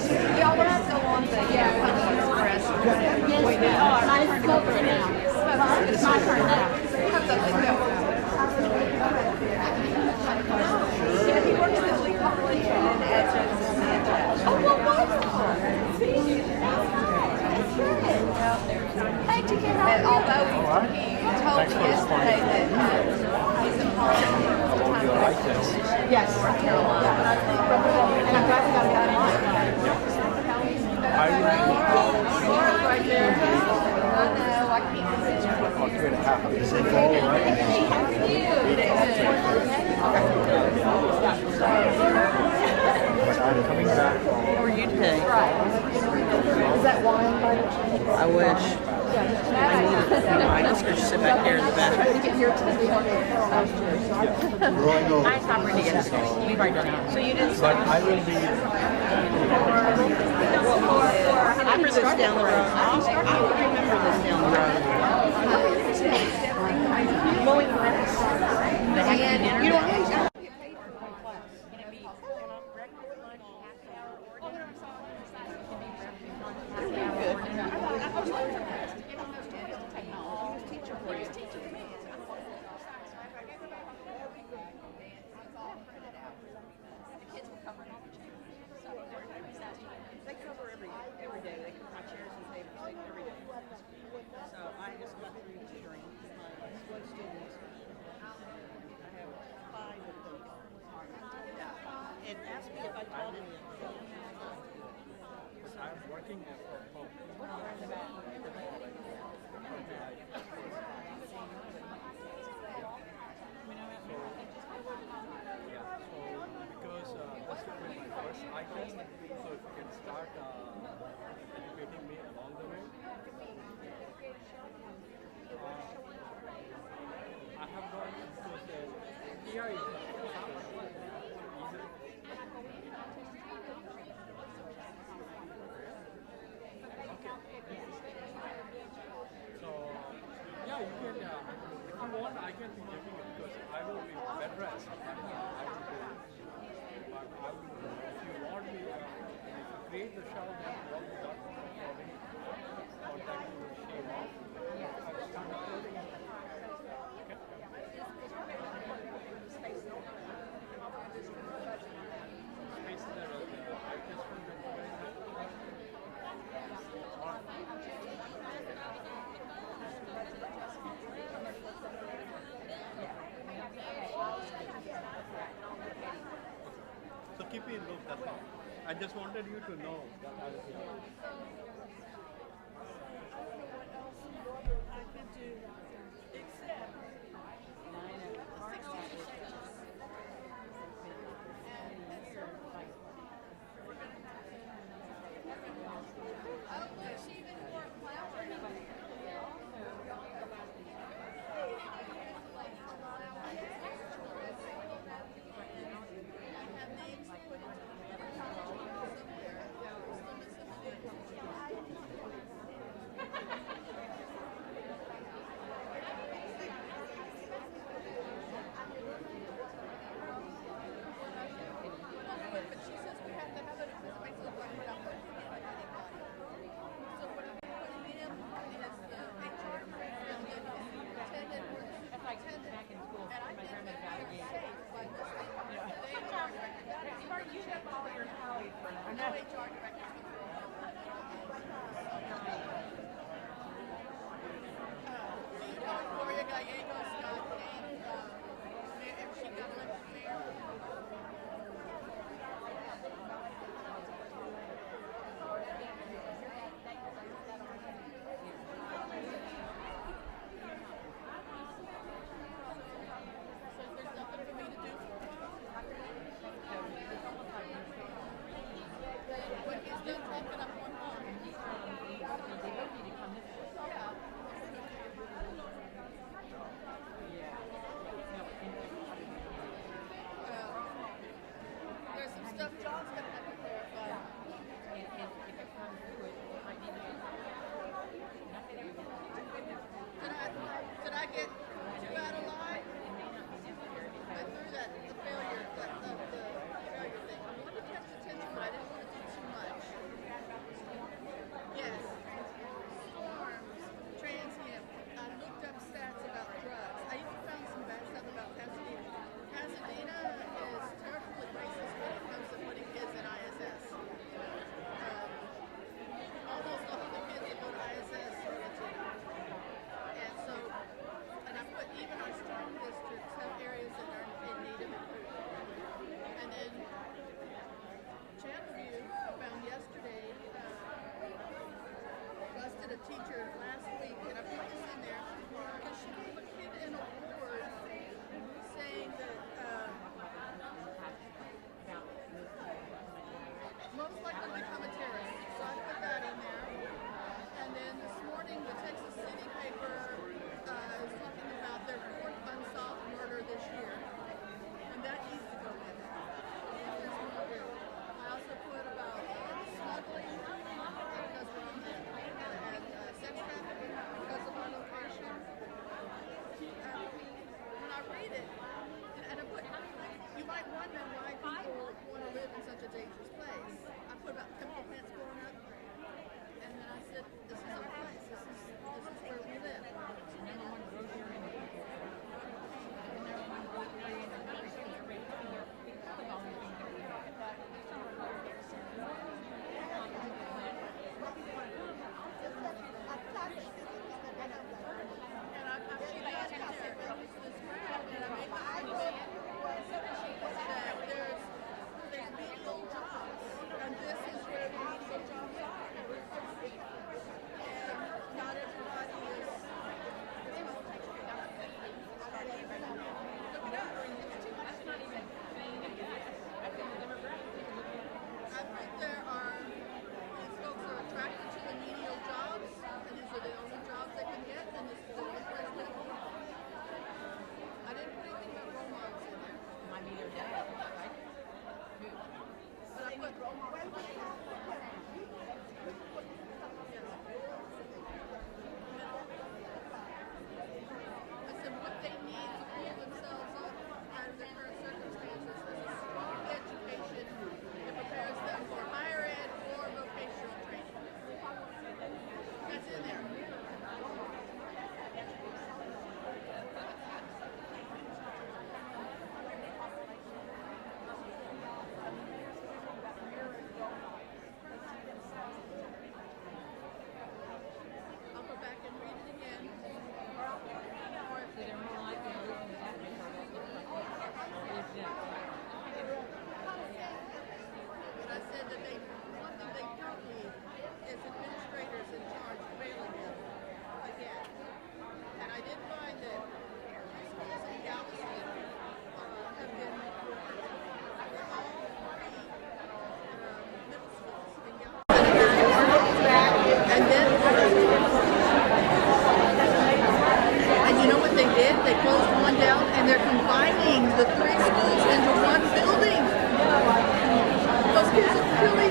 Y'all were still on the Express. Yes, we are. I spoke to now. It's my turn now. Yeah, he works at Lee College and at Johnson. Oh, well, wonderful. Hey, TK, how are And you? although he told me yesterday that he's applying full-time Yes. North Carolina. And I'm glad we got it out online. Laura's right there. I know, I can't convince you. Coming back. How are you today? Is that wine by the chance? I wish. I need it. I just go sit back there in the back. To get here to the I stopped ready to get up. We've already done it. So you didn't But I will be. I remember this down the road. I remember this down the road. Mowing grass. And You don't They cover every day. They cover my chairs and tables every day. So I just got through tutoring my SWOT students. I have 5 of them. And asked me if I taught any of them. I'm working from home. Because this will be my first eye test, so if you can start educating me along the way. I have gone to say, AI is so, yeah, you can, if you want, I can be giving it because I will be better at something. I will do it. But I will, if you want me, if you create the show, then what you got for me, contact me, shave off. I will start recording it. Okay? Space there, I just want to so keep me in loop, that's all. I just wanted you to know that I was here. What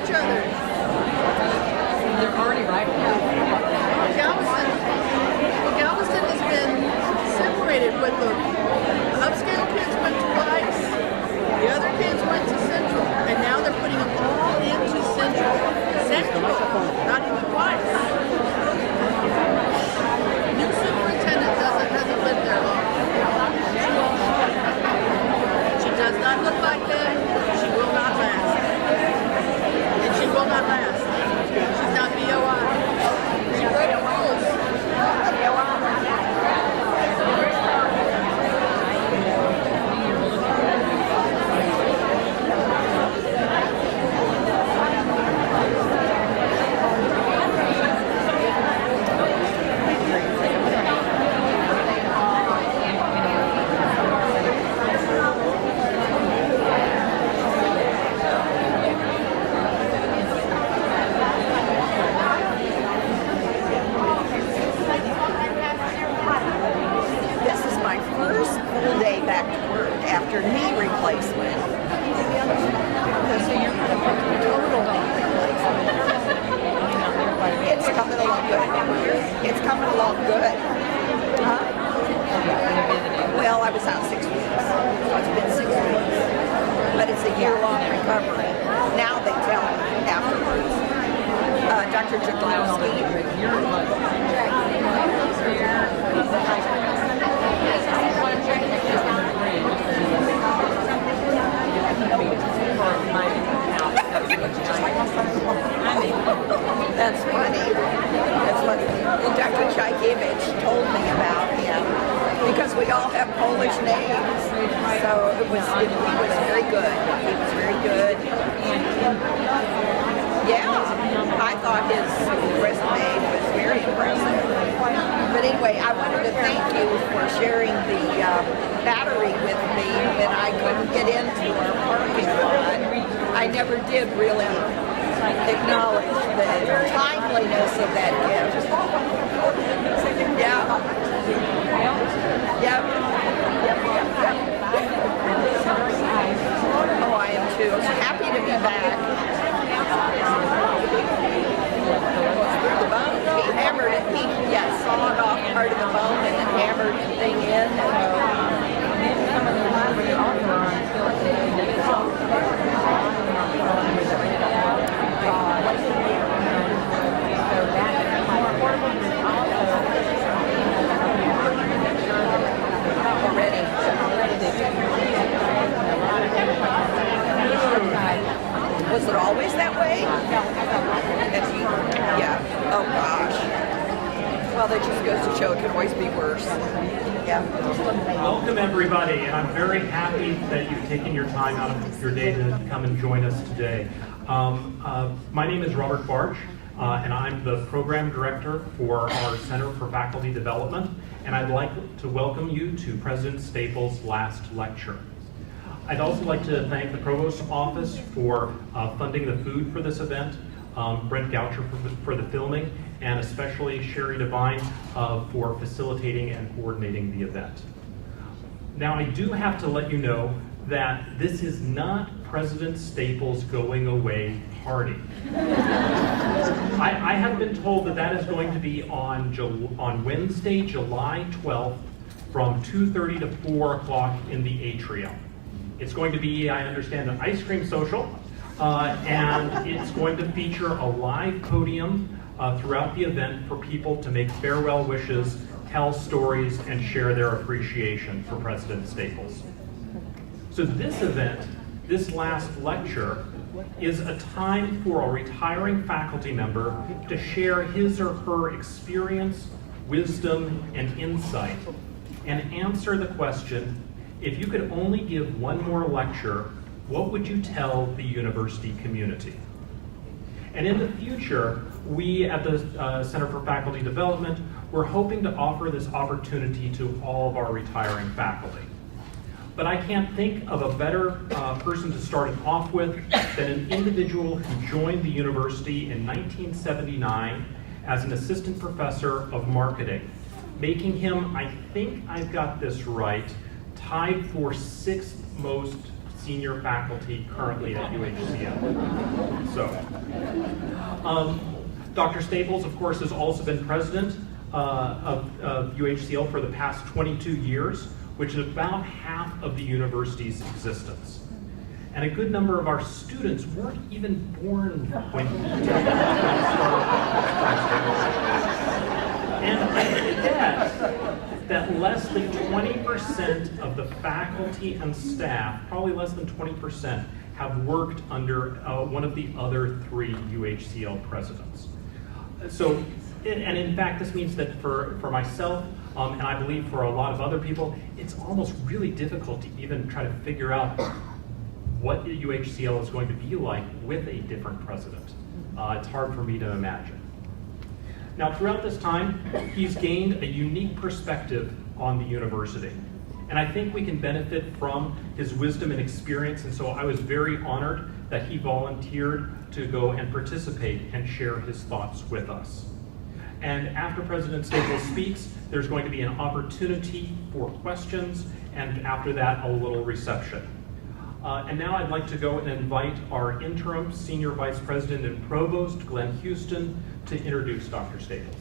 each other. They're already right now. Galveston has been separated with the upscale kids went twice, the other kids went to Central, and now they're putting them all into Central. Not even twice. New superintendent hasn't lived there long. She does not look like that. She will not last. And she will not last. She's not BOI. She broke the rules. This is my first full day back to work after knee replacement. So you're going to put total knee replacement. It's coming along good. It's coming along good. Huh? Well, I was out 6 weeks. It's been 6 weeks. But it's a year-long recovery. Now they tell me afterwards. Dr. Jablowski. That's funny. That's funny. Well, Dr. Chajkiewicz told me about him because we all have Polish names. So he was very good. He was very good. Yeah, I thought his resume was very impressive. But anyway, I wanted to thank you for sharing the battery with me when I couldn't get into our parking lot. I never did really acknowledge the timeliness of that gift. Yeah. Yep. Oh, I am too. Happy to be back. The bone, he hammered it. He sawed off part of the bone and then hammered the thing in. Was it always that way? Yeah. Oh gosh. Well, that just goes to show it can always be worse. Yeah. Welcome everybody, and I'm very happy that you've taken your time out of your day to come and join us today. My name is Robert Barch, and I'm the program director for our Center for Faculty Development, and I'd like to welcome you to President Staples' last lecture. I'd also like to thank the Provost's office for funding the food for this event, Brent Goucher for the filming, and especially Sherry Devine for facilitating and coordinating the event. Now, I do have to let you know that this is not President Staples' going away party. I have been told that that is going to be on Wednesday, July 12th from 2:30 to 4 o'clock in the atrium. It's going to be, I understand, an ice cream social, and it's going to feature a live podium throughout the event for people to make farewell wishes, tell stories, and share their appreciation for President Staples. So this event, this last lecture, is a time for a retiring faculty member to share his or her experience, wisdom, and insight, and answer the question, if you could only give one more lecture, what would you tell the university community? And in the future, we at the Center for Faculty Development, we're hoping to offer this opportunity to all of our retiring faculty. But I can't think of a better person to start it off with than an individual who joined the university in 1979 as an assistant professor of marketing, making him, I think I've got this right, tied for 6th most senior faculty currently at UHCL. So, Dr. Staples, of course, has also been president of UHCL for the past 22 years, which is about half of the university's existence. And a good number of our students weren't even born when he did. And I bet that less than 20% of the faculty and staff, probably less than 20%, have worked under one of the other 3 UHCL presidents. So, and in fact, this means that for myself, and I believe for a lot of other people, it's almost really difficult to even try to figure out what the UHCL is going to be like with a different president. It's hard for me to imagine. Now, throughout this time, he's gained a unique perspective on the university. And I think we can benefit from his wisdom and experience, and so I was very honored that he volunteered to go and participate and share his thoughts with us. And after President Staples speaks, there's going to be an opportunity for questions, and after that, a little reception. And now I'd like to go and invite our interim Senior Vice President and Provost, Glenn Houston, to introduce Dr. Staples.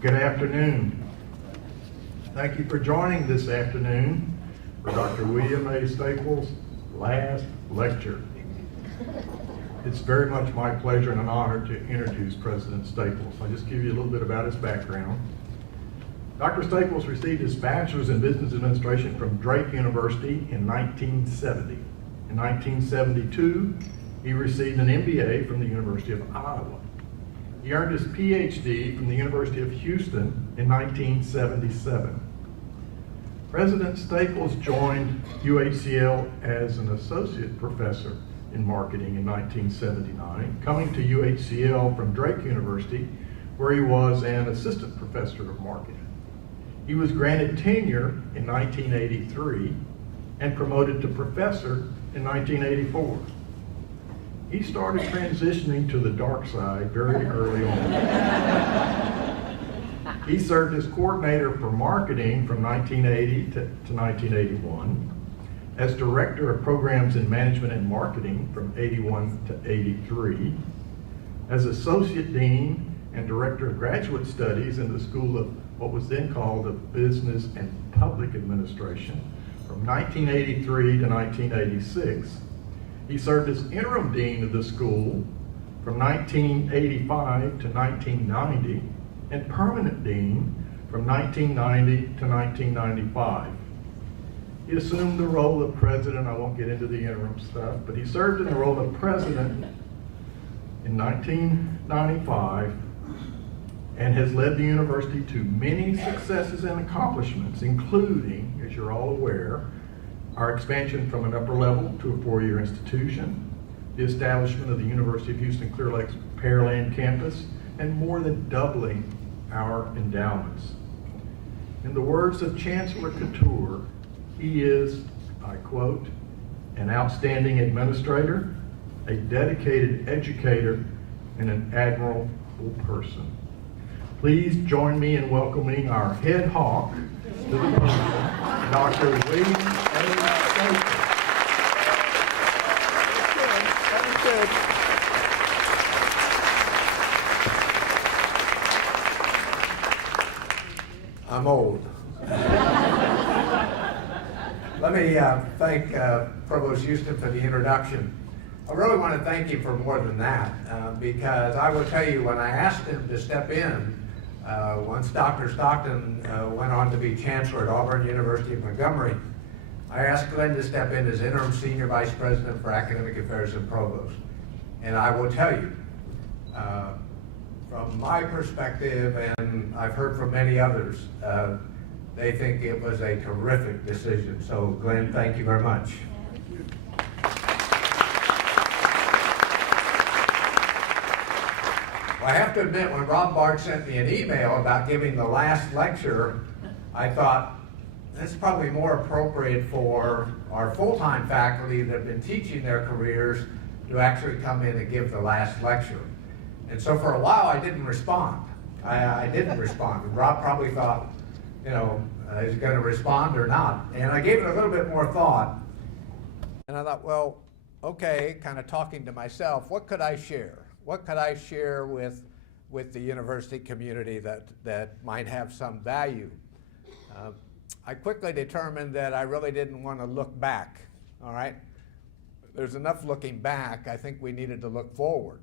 Good afternoon. Thank you for joining this afternoon for Dr. William A. Staples' last lecture. It's very much my pleasure and an honor to introduce President Staples. I'll just give you a little bit about his background. Dr. Staples received his bachelor's in business administration from Drake University in 1970. In 1972, he received an MBA from the University of Iowa. He earned his PhD from the University of Houston in 1977. President Staples joined UHCL as an associate professor in marketing in 1979, coming to UHCL from Drake University, where he was an assistant professor of marketing. He was granted tenure in 1983 and promoted to professor in 1984. He started transitioning to the dark side very early on. He served as coordinator for marketing from 1980 to 1981, as director of programs in management and marketing from 81 to 83, as associate dean and director of graduate studies in the School of what was then called of Business and Public Administration from 1983 to 1986. He served as interim dean of the school from 1985 to 1990 and permanent dean from 1990 to 1995. He assumed the role of president. I won't get into the interim stuff, but he served in the role of president in 1995 and has led the university to many successes and accomplishments, including, as you're all aware, our expansion from an upper level to a 4-year institution, the establishment of the University of Houston Clear Lake's Pearland campus, and more than doubling our endowments. In the words of Chancellor Couture, he is, I quote, an outstanding administrator, a dedicated educator, and an admirable person. Please join me in welcoming our head hawk to the podium, Dr. William A. Staples. I'm old. Let me thank Provost Houston for the introduction. I really want to thank him for more than that, because I will tell you, when I asked him to step in, once Dr. Stockton went on to be Chancellor at Auburn University of Montgomery, I asked Glenn to step in as interim Senior Vice President for Academic Affairs and Provost. And I will tell you, from my perspective, and I've heard from many others, they think it was a terrific decision. So Glenn, thank you very much. Well, I have to admit, when Rob Bard sent me an email about giving the last lecture, I thought, this is probably more appropriate for our full-time faculty that have been teaching their careers to actually come in and give the last lecture. And so for a while, I didn't respond. I didn't respond. And Rob probably thought, you know, is going to respond or not. And I gave it a little bit more thought. And I thought, well, okay, kind of talking to myself, what could I share? What could I share with the university community that might have some value? I quickly determined that I really didn't want to look back, all right? There's enough looking back. I think we needed to look forward.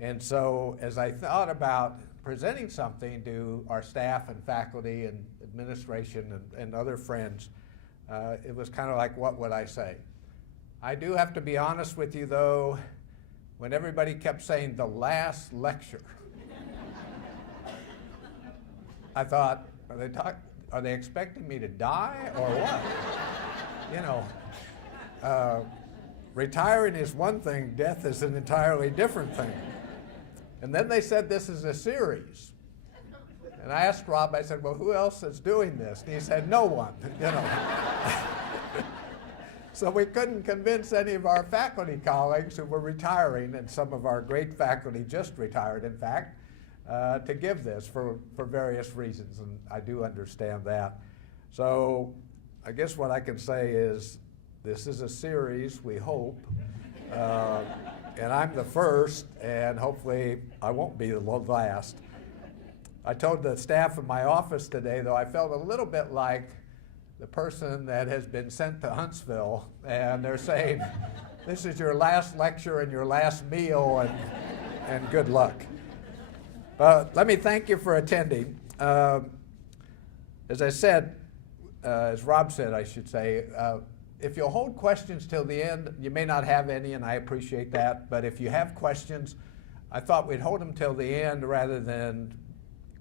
And so as I thought about presenting something to our staff and faculty and administration and other friends, it was kind of like, what would I say? I do have to be honest with you, though, when everybody kept saying the last lecture, I thought, are they expecting me to die or what? You know, retiring is one thing, death is an entirely different thing. And then they said this is a series. And I asked Rob, I said, well, who else is doing this? And he said, no one, you know. So we couldn't convince any of our faculty colleagues who were retiring, and some of our great faculty just retired, in fact, to give this for various reasons, and I do understand that. So I guess what I can say is this is a series, we hope, and I'm the first, and hopefully I won't be the last. I told the staff in my office today, though, I felt a little bit like the person that has been sent to Huntsville, and they're saying, this is your last lecture and your last meal, and good luck. Let me thank you for attending. As I said, as Rob said, I should say, if you'll hold questions till the end, you may not have any, and I appreciate that, but if you have questions, I thought we'd hold them till the end rather than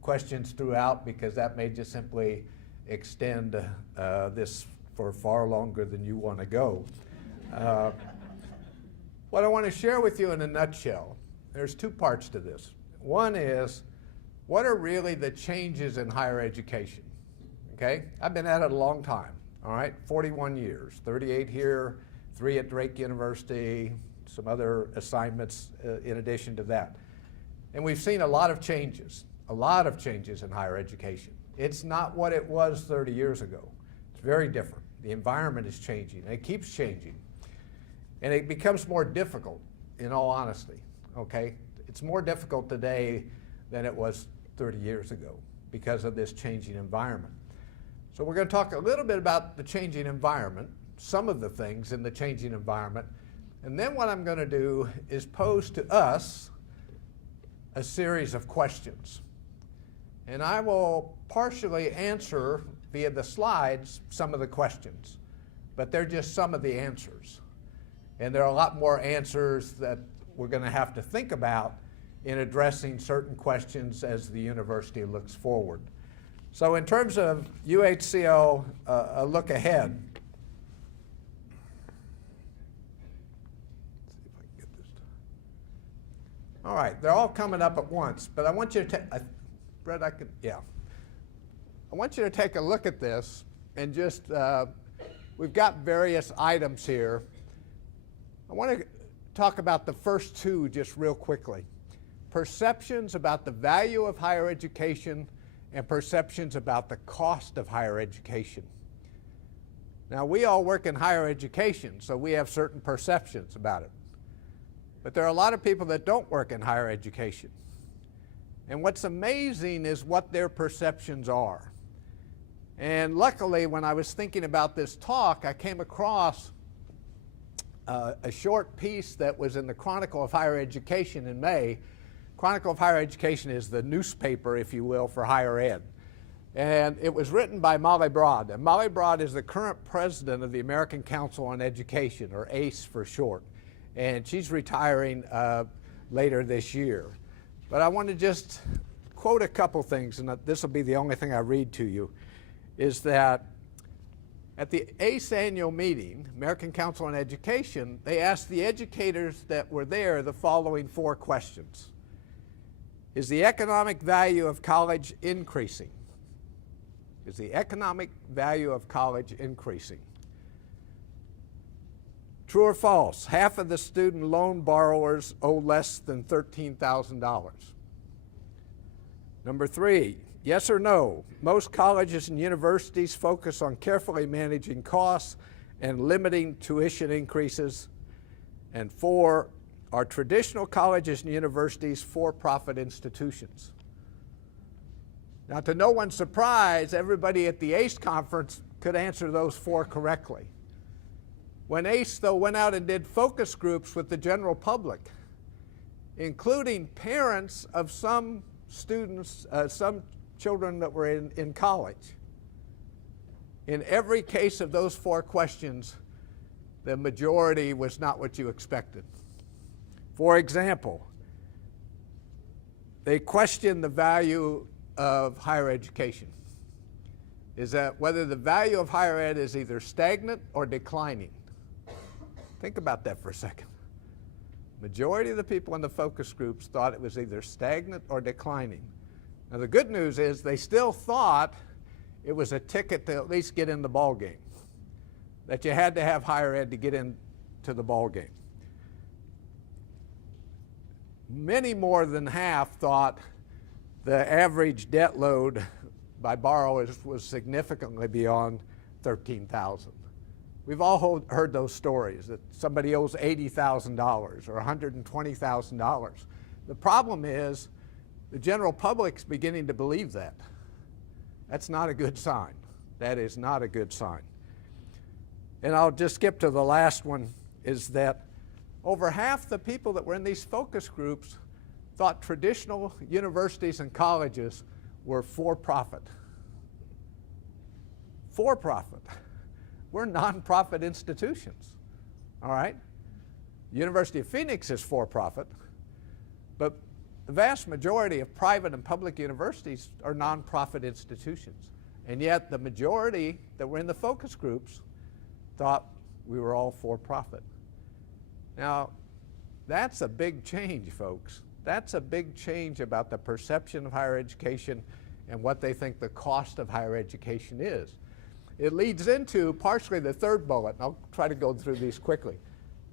questions throughout, because that may just simply extend this for far longer than you want to go. What I want to share with you in a nutshell, there's two parts to this. One is, what are really the changes in higher education? Okay, I've been at it a long time, all right, 41 years, 38 here, 3 at Drake University, some other assignments in addition to that. And we've seen a lot of changes in higher education. It's not what it was 30 years ago. It's very different. The environment is changing, and it keeps changing. And it becomes more difficult, in all honesty, okay? It's more difficult today than it was 30 years ago because of this changing environment. So we're going to talk a little bit about the changing environment, some of the things in the changing environment, and then what I'm going to do is pose to us a series of questions. And I will partially answer via the slides some of the questions, but they're just some of the answers. And there are a lot more answers that we're going to have to think about in addressing certain questions as the university looks forward. So in terms of UHCL, a look ahead. Let's see if I can get this. All right, they're all coming up at once, but I want you to Brett, I want you to take a look at this and just, we've got various items here. I want to talk about the first two just real quickly. Perceptions about the value of higher education and perceptions about the cost of higher education. Now, we all work in higher education, so we have certain perceptions about it. But there are a lot of people that don't work in higher education. And what's amazing is what their perceptions are. And luckily, when I was thinking about this talk, I came across a short piece that was in the Chronicle of Higher Education in May. Chronicle of Higher Education is the newspaper, if you will, for higher ed. And it was written by Molly Broad. And Molly Broad is the current president of the American Council on Education, or ACE for short. And she's retiring later this year. But I want to just quote a couple things, and this will be the only thing I read to you, is that at the ACE annual meeting, American Council on Education, they asked the educators that were there the following 4 questions. Is the economic value of college increasing? Is the economic value of college increasing? True or false? Half of the student loan borrowers owe less than $13,000. Number 3, Yes or no? Most colleges and universities focus on carefully managing costs and limiting tuition increases. And 4, are traditional colleges and universities for-profit institutions? Now, to no one's surprise, everybody at the ACE conference could answer those 4 correctly. When ACE, though, went out and did focus groups with the general public, including parents of some students, some children that were in college, in every case of those 4 questions, the majority was not what you expected. For example, they questioned the value of higher education. Is that whether the value of higher ed is either stagnant or declining? Think about that for a second. Majority of the people in the focus groups thought it was either stagnant or declining. Now the good news is they still thought it was a ticket to at least get in the ball game, that you had to have higher ed to get into the ball game. Many more than half thought the average debt load by borrowers was significantly beyond $13,000. We've all heard those stories that somebody owes $80,000 or $120,000. The problem is the general public's beginning to believe that. That's not a good sign. That is not a good sign. And I'll just skip to the last one, is that over half the people that were in these focus groups thought traditional universities and colleges were for-profit. For-profit. We're nonprofit institutions, all right? University of Phoenix is for-profit, but the vast majority of private and public universities are nonprofit institutions. And yet the majority that were in the focus groups thought we were all for-profit. Now, that's a big change, folks. That's a big change about the perception of higher education and what they think the cost of higher education is. It leads into partially the third bullet, and I'll try to go through these quickly.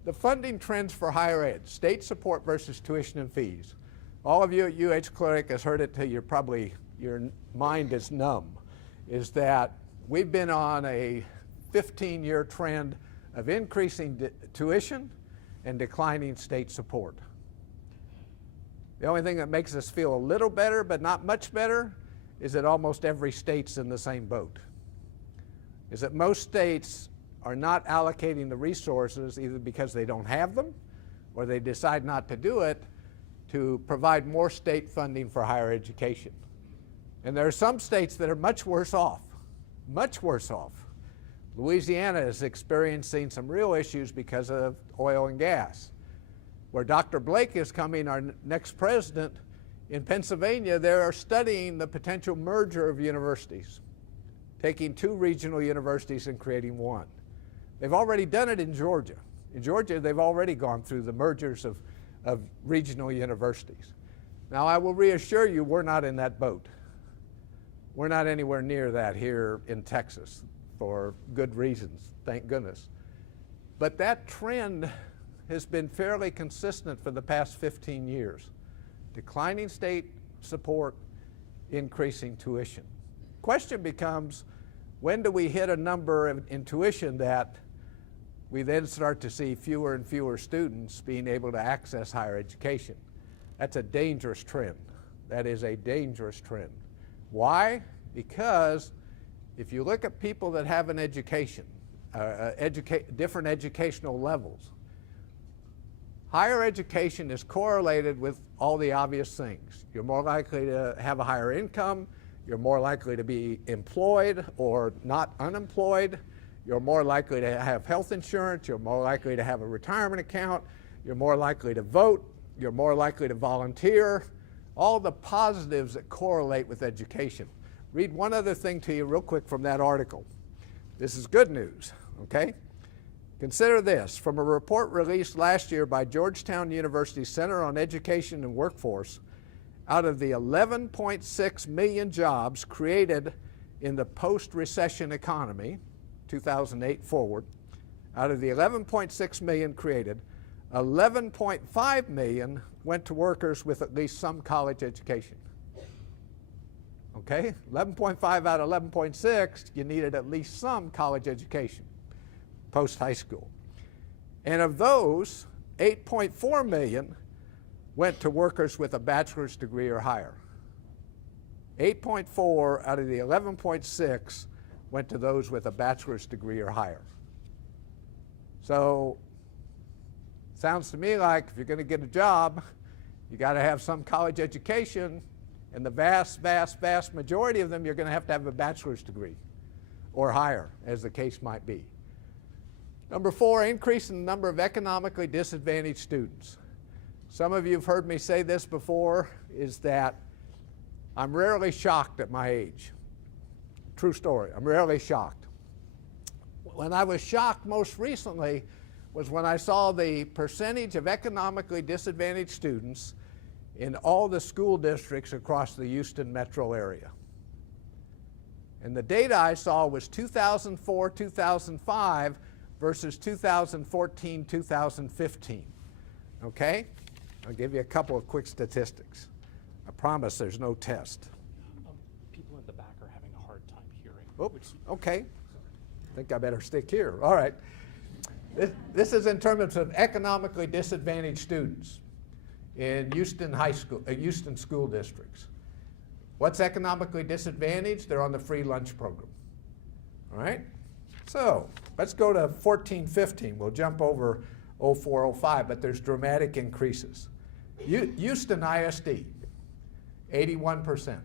The funding trends for higher ed, state support versus tuition and fees. All of you at UH Cleric has heard it till your mind is numb, is that we've been on a 15-year trend of increasing tuition and declining state support. The only thing that makes us feel a little better, but not much better, is that almost every state's in the same boat. Is that most states are not allocating the resources either because they don't have them or they decide not to do it to provide more state funding for higher education. And there are some states that are much worse off, much worse off. Louisiana is experiencing some real issues because of oil and gas. Where Dr. Blake is coming, our next president, in Pennsylvania, they are studying the potential merger of universities, taking 2 regional universities and creating 1. They've already done it in Georgia. In Georgia, they've already gone through the mergers of regional universities. Now, I will reassure you, we're not in that boat. We're not anywhere near that here in Texas for good reasons, thank goodness. But that trend has been fairly consistent for the past 15 years. Declining state support, increasing tuition. Question becomes, when do we hit a number in tuition that we then start to see fewer and fewer students being able to access higher education? That's a dangerous trend. That is a dangerous trend. Why? Because if you look at people that have an education, different educational levels, higher education is correlated with all the obvious things. You're more likely to have a higher income, you're more likely to be employed or not unemployed, you're more likely to have health insurance, you're more likely to have a retirement account, you're more likely to vote, you're more likely to volunteer, all the positives that correlate with education. Read one other thing to you real quick from that article. This is good news, okay? Consider this, from a report released last year by Georgetown University Center on Education and Workforce, out of the 11.6 million jobs created in the post-recession economy, 2008 forward, out of the 11.6 million created, 11.5 million went to workers with at least some college education. Okay? 11.5 out of 11.6, you needed at least some college education, post-high school. And of those, 8.4 million went to workers with a bachelor's degree or higher. 8.4 out of the 11.6 went to those with a bachelor's degree or higher. So, sounds to me like if you're going to get a job, you got to have some college education, and the vast, vast, vast majority of them, you're going to have a bachelor's degree or higher, as the case might be. Number 4, increase in the number of economically disadvantaged students. Some of you have heard me say this before, is that I'm rarely shocked at my age. True story, I'm rarely shocked. When I was shocked most recently was when I saw the percentage of economically disadvantaged students in all the school districts across the Houston metro area. And the data I saw was 2004, 2005 versus 2014, 2015. Okay? I'll give you a couple of quick statistics. I promise there's no test. People in the back are having a hard time hearing. Oops, okay. I think I better stick here. All right. This is in terms of economically disadvantaged students in Houston Houston school districts. What's economically disadvantaged? They're on the free lunch program. All right? So let's go to 14-15. We'll jump over 04-05, but there's dramatic increases. Houston ISD, 81%.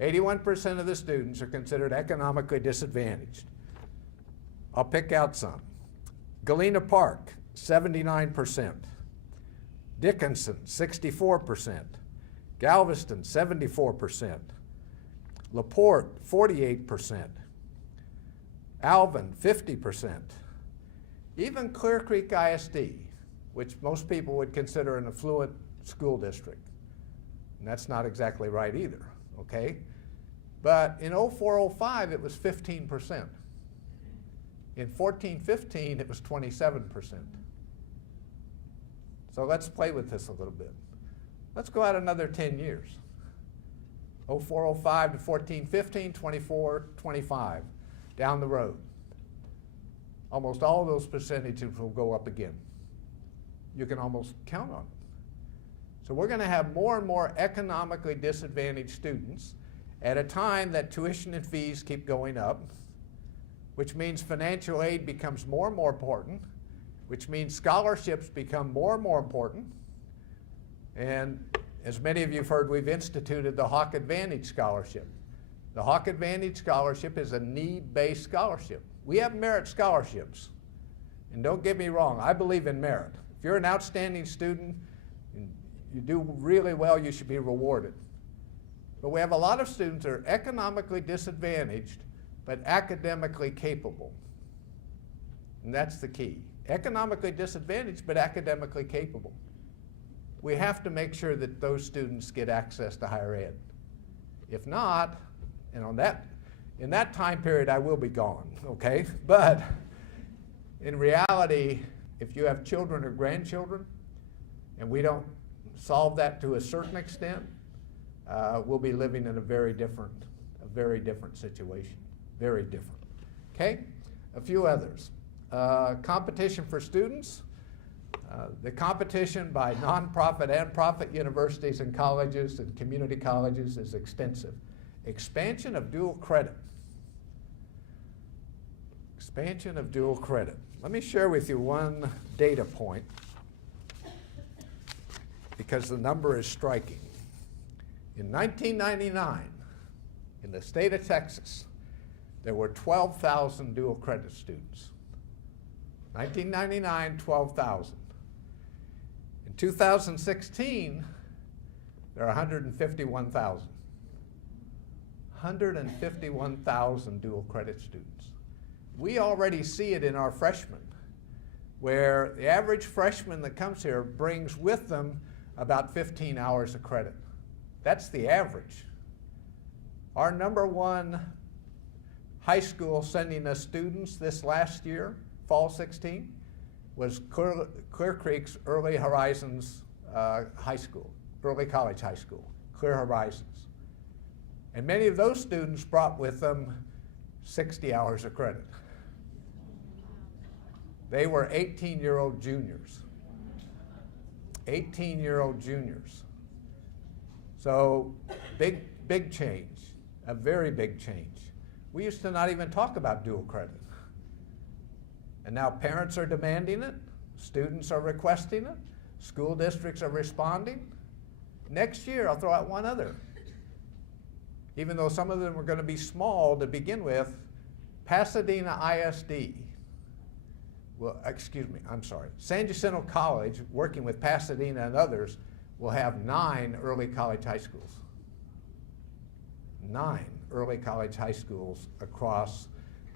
81% of the students are considered economically disadvantaged. I'll pick out some. Galena Park, 79%. Dickinson, 64%. Galveston, 74%. LaPorte, 48%. Alvin, 50%. Even Clear Creek ISD, which most people would consider an affluent school district. And that's not exactly right either, okay? But in 04-05, it was 15%. In 14-15, it was 27%. So let's play with this a little bit. Let's go out another 10 years. 04-05 to 14-15, 24-25, down the road. Almost all of those percentages will go up again. You can almost count on it. So we're going to have more and more economically disadvantaged students at a time that tuition and fees keep going up, which means financial aid becomes more and more important, which means scholarships become more and more important. And as many of you have heard, we've instituted the Hawk Advantage Scholarship. The Hawk Advantage Scholarship is a need-based scholarship. We have merit scholarships. And don't get me wrong, I believe in merit. If you're an outstanding student, and you do really well, you should be rewarded. But we have a lot of students that are economically disadvantaged, but academically capable. And that's the key. Economically disadvantaged, but academically capable. We have to make sure that those students get access to higher ed. If not, and in that time period, I will be gone, okay? But in reality, if you have children or grandchildren, and we don't solve that to a certain extent, we'll be living in a very different situation. Very different. Okay? A few others. Competition for students. The competition by nonprofit and profit universities and colleges and community colleges is extensive. Expansion of dual credit. Expansion of dual credit. Let me share with you one data point because the number is striking. In 1999, in the state of Texas, there were 12,000 dual credit students. 1999, 12,000. In 2016, there are 151,000. 151,000 dual credit students. We already see it in our freshmen, where the average freshman that comes here brings with them about 15 hours of credit. That's the average. Our number one high school sending us students this last year, fall 16, was Clear Creek's Early Horizons High School, Early College High School, Clear Horizons. And many of those students brought with them 60 hours of credit. They were 18-year-old juniors. 18-year-old juniors. So big change, a very big change. We used to not even talk about dual credit. And now parents are demanding it, students are requesting it, school districts are responding. Next year, I'll throw out one other. Even though some of them are going to be small to begin with, Pasadena ISD, well, excuse me, I'm sorry, San Jacinto College, working with Pasadena and others, will have 9 early college high schools. 9 early college high schools across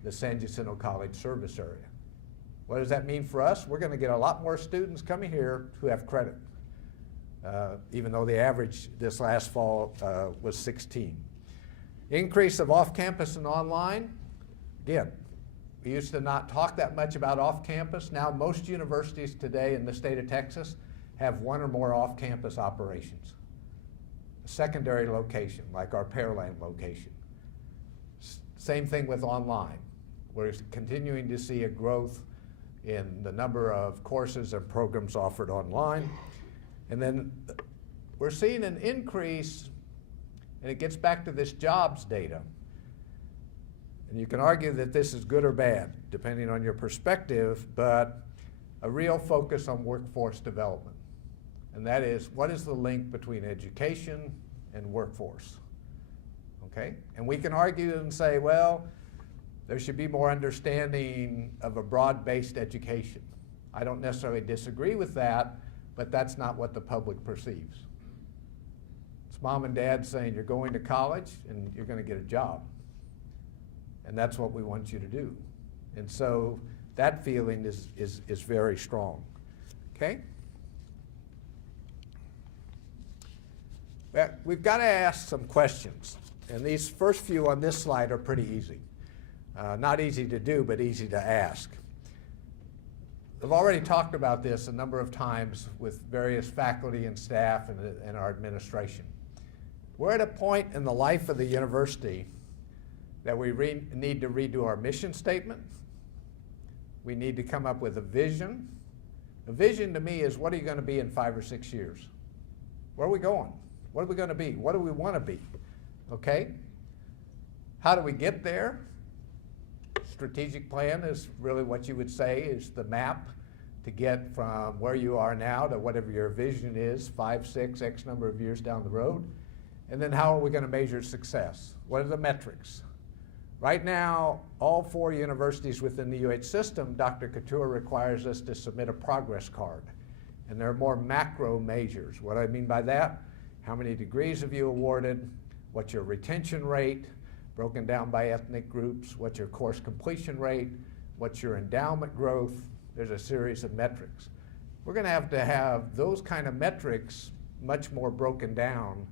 the San Jacinto College service area. What does that mean for us? We're going to get a lot more students coming here who have credit, even though the average this last fall was 16. Increase of off-campus and online. Again, we used to not talk that much about off-campus. Now most universities today in the state of Texas have 1 or more off-campus operations. A secondary location, like our Pearland location. Same thing with online. We're continuing to see a growth in the number of courses and programs offered online. And then we're seeing an increase, and it gets back to this jobs data. And you can argue that this is good or bad, depending on your perspective, but a real focus on workforce development. And that is, what is the link between education and workforce? Okay? And we can argue and say, well, there should be more understanding of a broad-based education. I don't necessarily disagree with that, but that's not what the public perceives. It's mom and dad saying you're going to college and you're going to get a job. And that's what we want you to do. And so that feeling is very strong. Okay? Well, we've got to ask some questions. And these first few on this slide are pretty easy. Not easy to do, but easy to ask. I've already talked about this a number of times with various faculty and staff and our administration. We're at a point in the life of the university that we need to redo our mission statement. We need to come up with a vision. A vision to me is, what are you going to be in 5 or 6 years? Where are we going? What are we going to be? What do we want to be? Okay? How do we get there? Strategic plan is really what you would say is the map to get from where you are now to whatever your vision is, 5, 6, X number of years down the road. And then how are we going to measure success? What are the metrics? Right now, all 4 universities within the UH system, Dr. Couture requires us to submit a progress card. And there are more macro measures. What I mean by that, how many degrees have you awarded? What's your retention rate? Broken down by ethnic groups. What's your course completion rate? What's your endowment growth? There's a series of metrics. We're going to have those kind of metrics much more broken down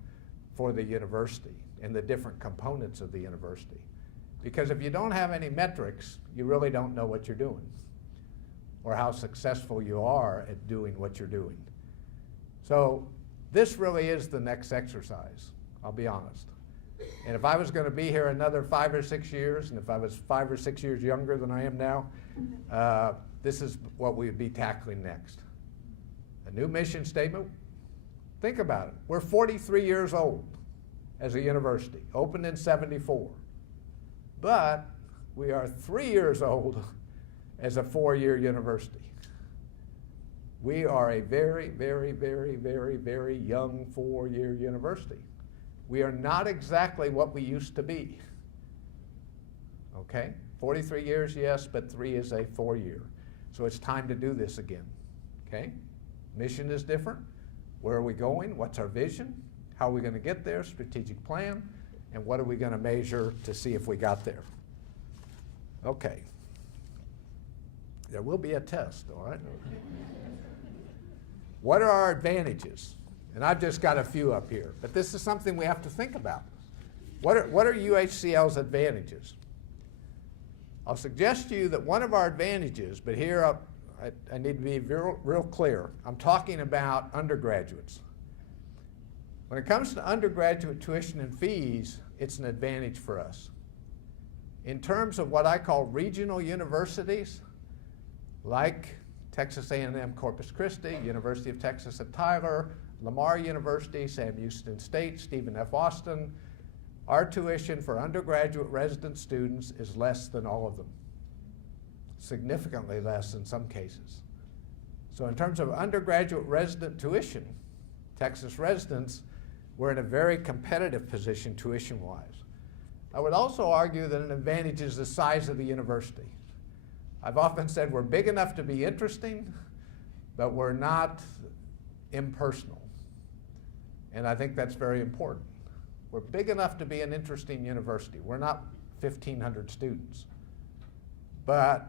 for the university and the different components of the university. Because if you don't have any metrics, you really don't know what you're doing or how successful you are at doing what you're doing. So this really is the next exercise, I'll be honest. And if I was going to be here another 5 or 6 years, and if I was 5 or 6 years younger than I am now, this is what we'd be tackling next. A new mission statement. Think about it. We're 43 years old as a university, opened in '74. But we are 3 years old as a 4-year university. We are a very, very, very, very, very young 4-year university. We are not exactly what we used to be. Okay? 43 years, yes, but 3 is a 4-year. So it's time to do this again. Okay? Mission is different. Where are we going? What's our vision? How are we going to get there? Strategic plan. And what are we going to measure to see if we got there? Okay. There will be a test, all right? What are our advantages? And I've just got a few up here, but this is something we have to think about. What are UHCL's advantages? I'll suggest to you that one of our advantages, but here I need to be real clear. I'm talking about undergraduates. When it comes to undergraduate tuition and fees, it's an advantage for us. In terms of what I call regional universities, like Texas A&M Corpus Christi, University of Texas at Tyler, Lamar University, Sam Houston State, Stephen F. Austin, our tuition for undergraduate resident students is less than all of them, significantly less in some cases. So in terms of undergraduate resident tuition, Texas residents, we're in a very competitive position tuition-wise. I would also argue that an advantage is the size of the university. I've often said we're big enough to be interesting, but we're not impersonal. And I think that's very important. We're big enough to be an interesting university. We're not 1,500 students. But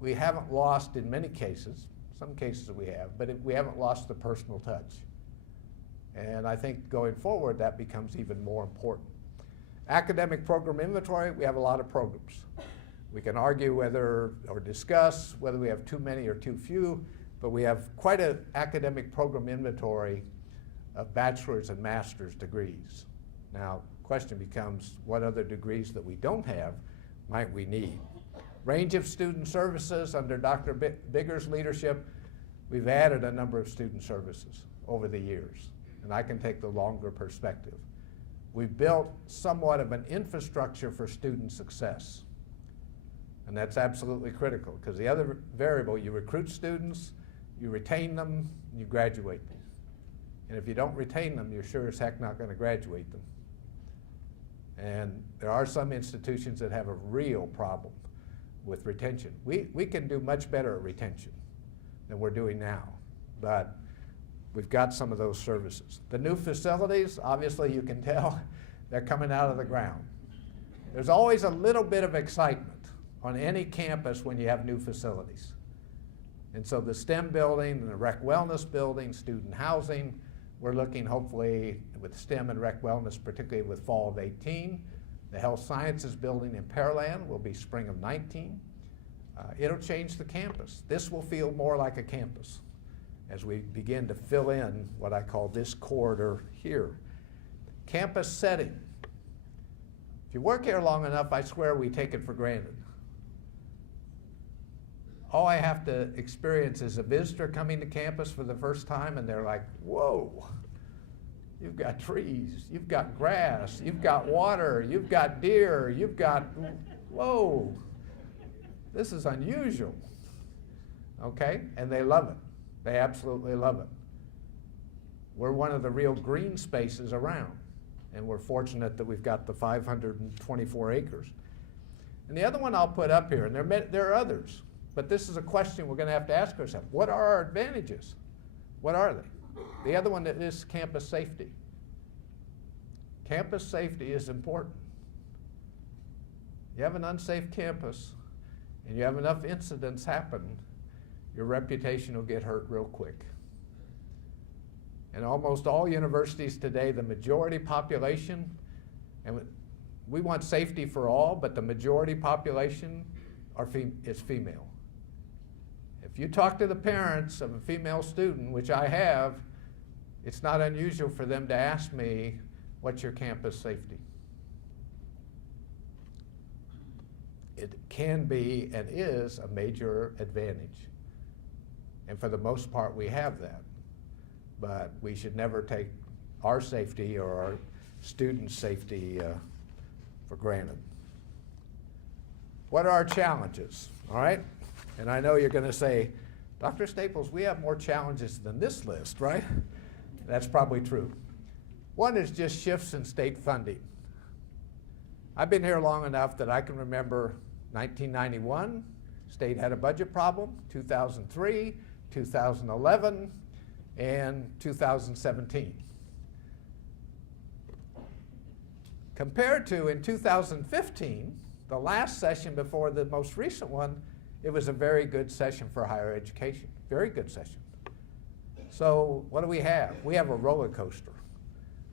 we haven't lost, in many cases, some cases we have, but we haven't lost the personal touch. And I think going forward, that becomes even more important. Academic program inventory, we have a lot of programs. We can argue whether, or discuss whether we have too many or too few, but we have quite an academic program inventory of bachelor's and master's degrees. Now, the question becomes, what other degrees that we don't have might we need? Range of student services under Dr. Bigger's leadership, we've added a number of student services over the years, and I can take the longer perspective. We've built somewhat of an infrastructure for student success, and that's absolutely critical, because the other variable, you recruit students, you retain them, you graduate them. And if you don't retain them, you're sure as heck not going to graduate them. And there are some institutions that have a real problem with retention. We can do much better at retention than we're doing now, but we've got some of those services. The new facilities, obviously you can tell, they're coming out of the ground. There's always a little bit of excitement on any campus when you have new facilities. And so the STEM building and the rec wellness building, student housing, we're looking hopefully with STEM and rec wellness, particularly with fall of 18. The health sciences building in Pearland will be spring of 19. It'll change the campus. This will feel more like a campus as we begin to fill in what I call this corridor here. Campus setting. If you work here long enough, I swear we take it for granted. All I have to experience is a visitor coming to campus for the first time and they're like, whoa, you've got trees, you've got grass, you've got water, you've got deer, you've got, whoa, this is unusual, okay? And they love it. They absolutely love it. We're one of the real green spaces around, and we're fortunate that we've got the 524 acres. And the other one I'll put up here, and there are others, but this is a question we're going to have to ask ourselves. What are our advantages? What are they? The other one is campus safety. Campus safety is important. You have an unsafe campus and you have enough incidents happen, your reputation will get hurt real quick. And almost all universities today, the majority population, and we want safety for all, but the majority population is female. If you talk to the parents of a female student, which I have, it's not unusual for them to ask me, what's your campus safety? It can be and is a major advantage. And for the most part, we have that. But we should never take our safety or our students' safety for granted. What are our challenges? All right? And I know you're going to say, Dr. Staples, we have more challenges than this list, right? That's probably true. One is just shifts in state funding. I've been here long enough that I can remember 1991, state had a budget problem, 2003, 2011, and 2017. Compared to in 2015, the last session before the most recent one, it was a very good session for higher education, very good session. So what do we have? We have a roller coaster.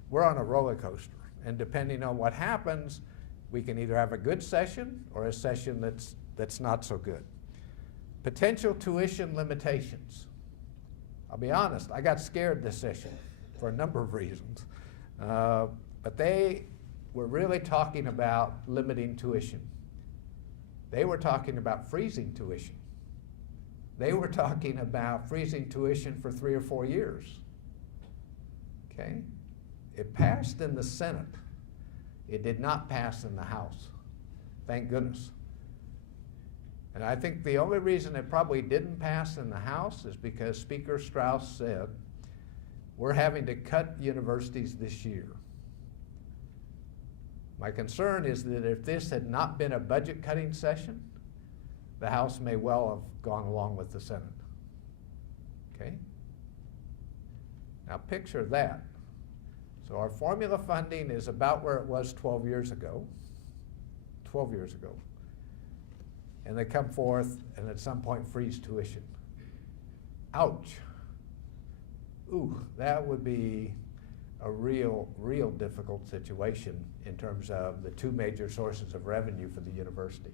We're on a roller coaster, and depending on what happens, we can either have a good session or a session that's not so good. Potential tuition limitations. I'll be honest, I got scared this session for a number of reasons, but were really talking about limiting tuition. They were talking about freezing tuition. They were talking about freezing tuition for 3 or 4 years. Okay? It passed in the Senate. It did not pass in the House. Thank goodness. And I think the only reason it probably didn't pass in the House is because Speaker Strauss said, we're having to cut universities this year. My concern is that if this had not been a budget cutting session, the House may well have gone along with the Senate. Okay? Now picture that. So our formula funding is about where it was 12 years ago. 12 years ago. And they come forth and at some point freeze tuition. Ouch. Ooh, that would be a real difficult situation in terms of the two major sources of revenue for the university.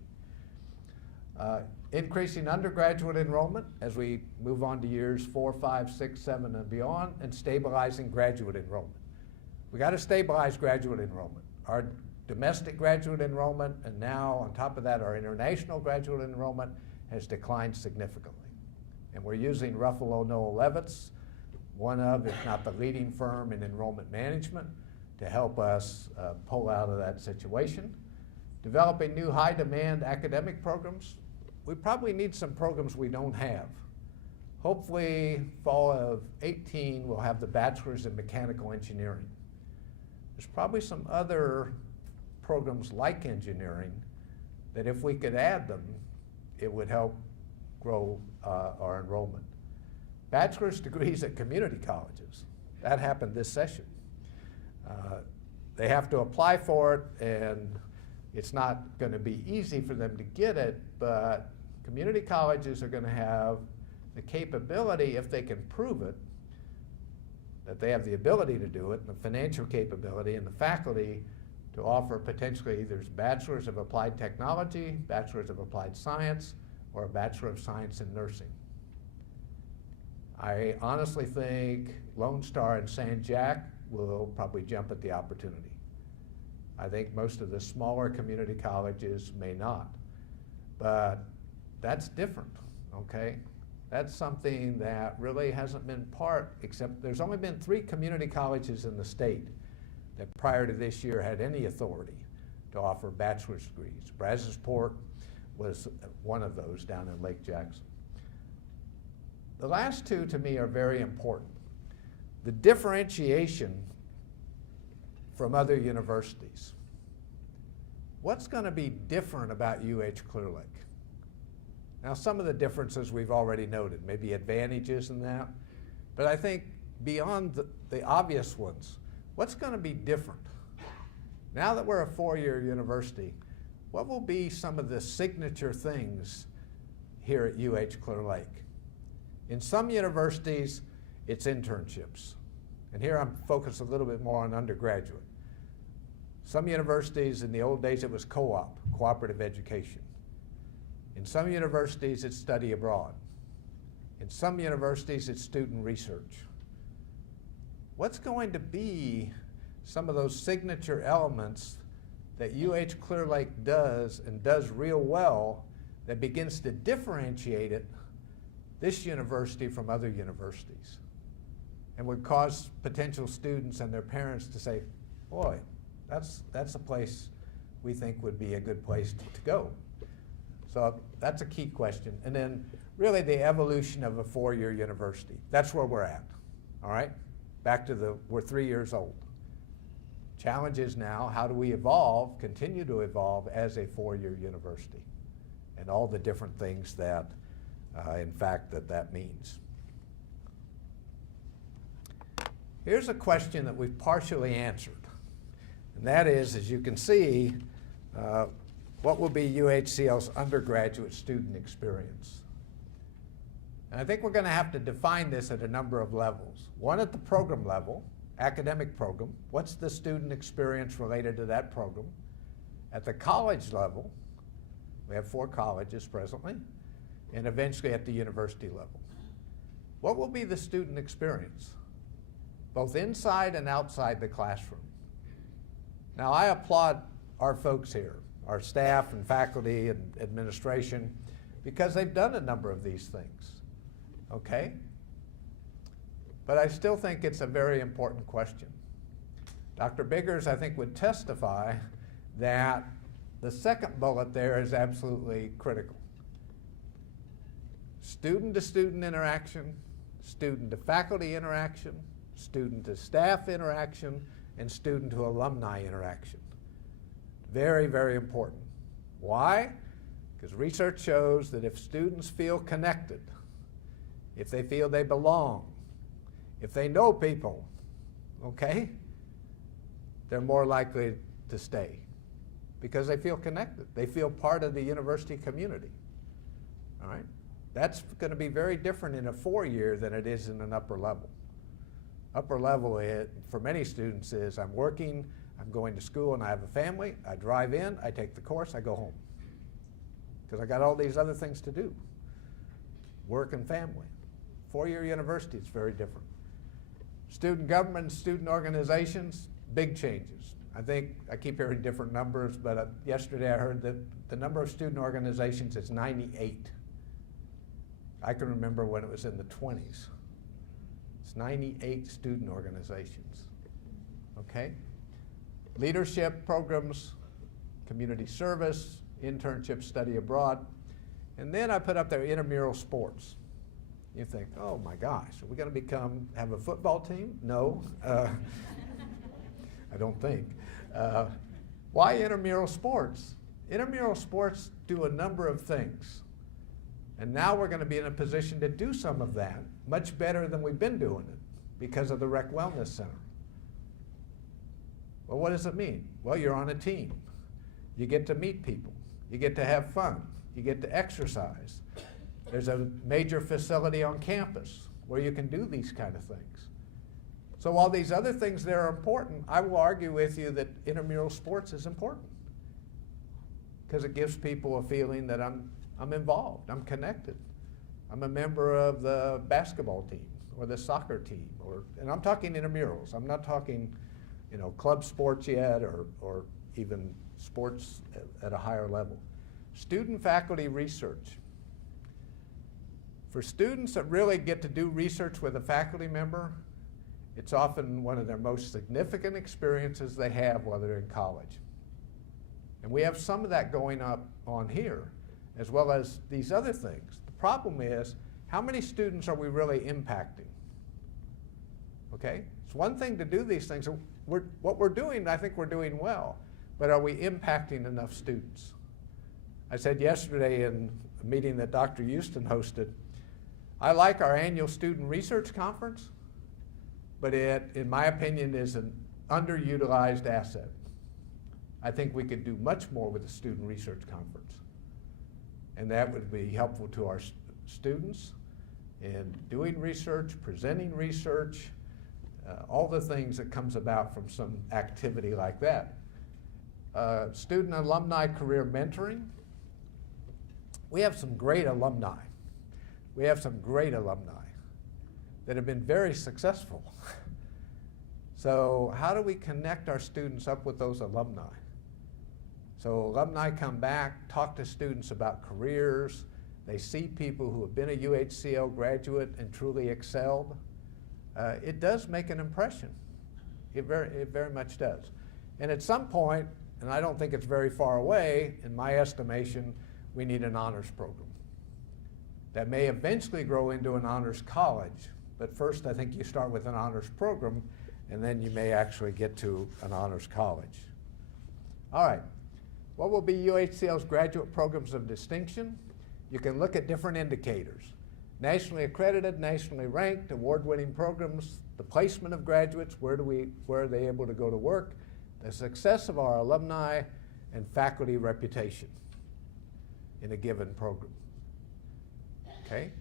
Increasing undergraduate enrollment as we move on to years 4, 5, 6, 7, and beyond, and stabilizing graduate enrollment. We got to stabilize graduate enrollment. Our domestic graduate enrollment, and now on top of that, our international graduate enrollment has declined significantly. And we're using Ruffalo Noel Levitz, one of, if not the leading firm in enrollment management, to help us pull out of that situation. Developing new high-demand academic programs. We probably need some programs we don't have. Hopefully, fall of 18, we'll have the bachelor's in mechanical engineering. There's probably some other programs like engineering that if we could add them, it would help grow our enrollment. Bachelor's degrees at community colleges. That happened this session. They have to apply for it, and it's not going to be easy for them to get it, but community colleges are going to have the capability, if they can prove it, that they have the ability to do it, and the financial capability and the faculty to offer potentially either Bachelor's of Applied Technology, Bachelor's of Applied Science, or a Bachelor of Science in Nursing. I honestly think Lone Star and San Jac will probably jump at the opportunity. I think most of the smaller community colleges may not, but that's different, okay? That's something that really hasn't been part, except there's only been 3 community colleges in the state that prior to this year had any authority to offer bachelor's degrees. Brazosport was one of those down in Lake Jackson. The last 2 to me are very important. The differentiation from other universities. What's going to be different about UH Clear Lake? Now, some of the differences we've already noted, maybe advantages in that, but I think beyond the obvious ones, what's going to be different? Now that we're a 4-year university, what will be some of the signature things here at UH Clear Lake? In some universities, it's internships. And here I'm focused a little bit more on undergraduate. Some universities, in the old days, it was co-op, cooperative education. In some universities, it's study abroad. In some universities, it's student research. What's going to be some of those signature elements that UH Clear Lake does and does real well that begins to differentiate it, this university from other universities, and would cause potential students and their parents to say, boy, that's a place we think would be a good place to go. So that's a key question. And then really the evolution of a 4-year university. That's where we're at, all right? Back to we're 3 years old. Challenge is now, how do we evolve, continue to evolve as a 4-year university? And all the different things that, in fact, that means. Here's a question that we've partially answered. And that is, as you can see, what will be UHCL's undergraduate student experience? And I think we're going to have to define this at a number of levels. One at the program level, academic program. What's the student experience related to that program? At the college level, we have 4 colleges presently, and eventually at the university level. What will be the student experience, both inside and outside the classroom? Now, I applaud our folks here, our staff and faculty and administration, because they've done a number of these things, okay? But I still think it's a very important question. Dr. Biggers, I think, would testify that the second bullet there is absolutely critical. Student-to-student interaction, student-to-faculty interaction, student-to-staff interaction, and student-to-alumni interaction. Very, very important. Why? Because research shows that if students feel connected, if they feel they belong, if they know people, okay, they're more likely to stay because they feel connected. They feel part of the university community. All right? That's going to be very different in a 4-year than it is in an upper level. Upper level, for many students, is I'm working, I'm going to school, and I have a family. I drive in, I take the course, I go home. Because I got all these other things to do. Work and family. 4-year university is very different. Student government, student organizations, big changes. I think I keep hearing different numbers, but yesterday I heard that the number of student organizations is 98. I can remember when it was in the 20s. It's 98 student organizations, okay? Leadership programs, community service, internship, study abroad, and then I put up there intramural sports. You think, oh my gosh, are we going to have a football team? No, I don't think. Why intramural sports? Intramural sports do a number of things. And now we're going to be in a position to do some of that much better than we've been doing it because of the Rec Wellness Center. Well, what does it mean? Well, you're on a team. You get to meet people. You get to have fun. You get to exercise. There's a major facility on campus where you can do these kind of things. So while these other things there are important, I will argue with you that intramural sports is important because it gives people a feeling that I'm involved, I'm connected. I'm a member of the basketball team or the soccer team, and I'm talking intramurals. I'm not talking, club sports yet or even sports at a higher level. Student-faculty research. For students that really get to do research with a faculty member, it's often one of their most significant experiences they have while they're in college. And we have some of that going on here, as well as these other things. The problem is, how many students are we really impacting? Okay? It's one thing to do these things. What we're doing, I think we're doing well, but are we impacting enough students? I said yesterday in a meeting that Dr. Houston hosted, I like our annual student research conference, but it, in my opinion, is an underutilized asset. I think we could do much more with the student research conference. And that would be helpful to our students in doing research, presenting research, all the things that comes about from some activity like that. Student alumni career mentoring. We have some great alumni. We have some great alumni that have been very successful. So how do we connect our students up with those alumni? So alumni come back, talk to students about careers. They see people who have been a UHCL graduate and truly excelled. It does make an impression. It very much does. And at some point, and I don't think it's very far away, in my estimation, we need an honors program. That may eventually grow into an honors college, but first I think you start with an honors program, and then you may actually get to an honors college. All right. What will be UHCL's graduate programs of distinction? You can look at different indicators. Nationally accredited, nationally ranked, award-winning programs, the placement of graduates, where are they able to go to work, the success of our alumni, and faculty reputation in a given program. Okay?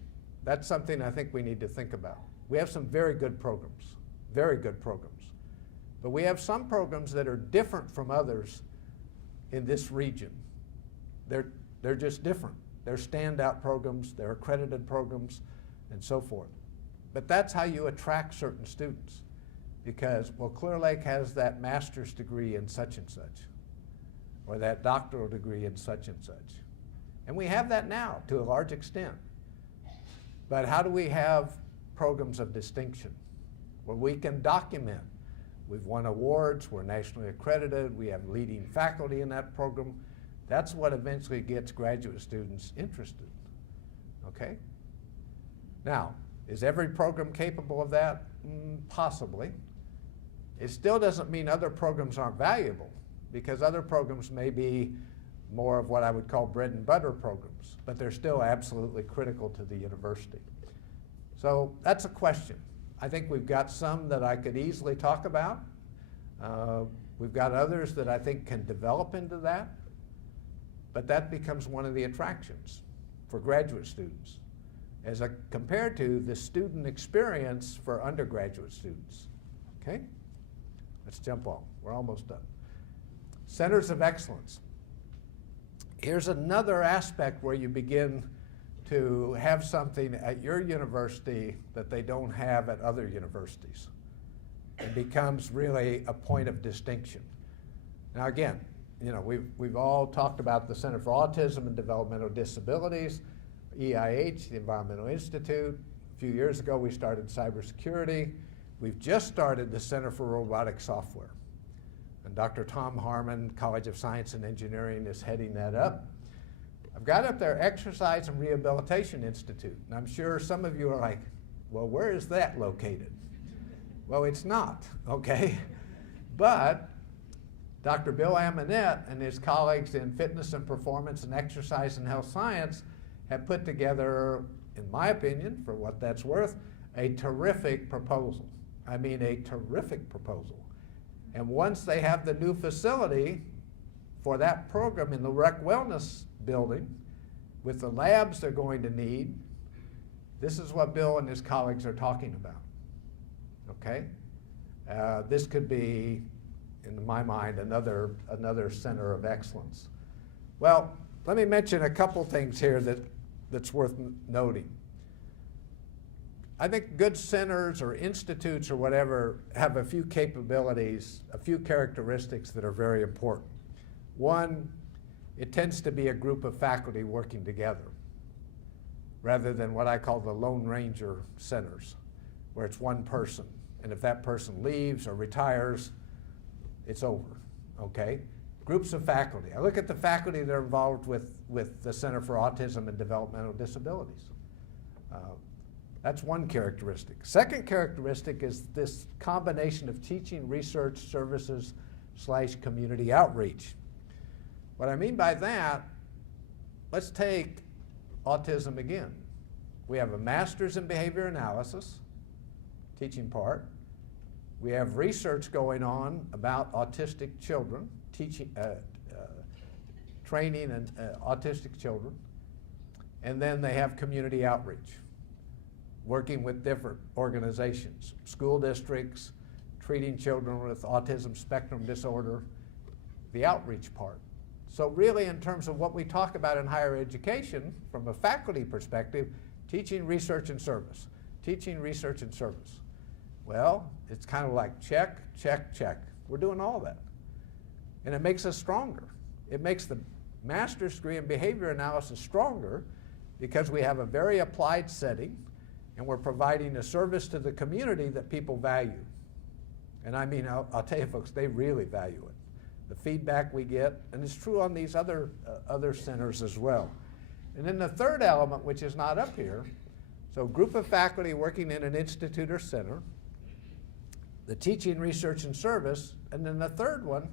That's something I think we need to think about. We have some very good programs, but we have some programs that are different from others in this region. They're just different. They're standout programs, they're accredited programs, and so forth. But that's how you attract certain students. because, well, Clear Lake has that master's degree in such and such, or that doctoral degree in such and such. And we have that now to a large extent. But how do we have programs of distinction where we can document? We've won awards, we're nationally accredited, we have leading faculty in that program. That's what eventually gets graduate students interested, okay? Now, is every program capable of that? Possibly. It still doesn't mean other programs aren't valuable, because other programs may be more of what I would call bread and butter programs, but they're still absolutely critical to the university. So that's a question. I think we've got some that I could easily talk about. We've got others that I think can develop into that, but that becomes one of the attractions for graduate students as compared to the student experience for undergraduate students. Okay? Let's jump on. We're almost done. Centers of Excellence. Here's another aspect where you begin to have something at your university that they don't have at other universities. It becomes really a point of distinction. Now again, you know, we've all talked about the Center for Autism and Developmental Disabilities, EIH, the Environmental Institute. A few years ago we started cybersecurity. We've just started the Center for Robotic Software. And Dr. Tom Harmon, College of Science and Engineering, is heading that up. I've got up there Exercise and Rehabilitation Institute. And I'm sure some of you are like, well, where is that located? Well, it's not, okay? But Dr. Bill Amonette and his colleagues in fitness and performance and exercise and health science have put together, in my opinion, for what that's worth, a terrific proposal. I mean, a terrific proposal. And once they have the new facility for that program in the Rec Wellness building, with the labs they're going to need, this is what Bill and his colleagues are talking about, okay? This could be, in my mind, another center of excellence. Well, let me mention a couple things here that's worth noting. I think good centers or institutes or whatever have a few capabilities, a few characteristics that are very important. One, it tends to be a group of faculty working together rather than what I call the Lone Ranger centers, where it's one person. And if that person leaves or retires, it's over, okay? Groups of faculty. I look at the faculty that are involved with the Center for Autism and Developmental Disabilities. That's one characteristic. Second characteristic is this combination of teaching, research, services, / community outreach. What I mean by that, let's take autism again. We have a master's in behavior analysis, teaching part. We have research going on about autistic children, teaching, training and autistic children. And then they have community outreach, working with different organizations, school districts, treating children with autism spectrum disorder, the outreach part. So really, in terms of what we talk about in higher education, from a faculty perspective, teaching, research, and service. Teaching, research, and service. Well, it's kind of like check, check, check. We're doing all that. And it makes us stronger. It makes the master's degree in behavior analysis stronger because we have a very applied setting and we're providing a service to the community that people value. And I mean, I'll tell you folks, they really value it. The feedback we get, and it's true on these other centers as well. And then the third element, which is not up here, so group of faculty working in an institute or center, the teaching, research, and service, and then the third one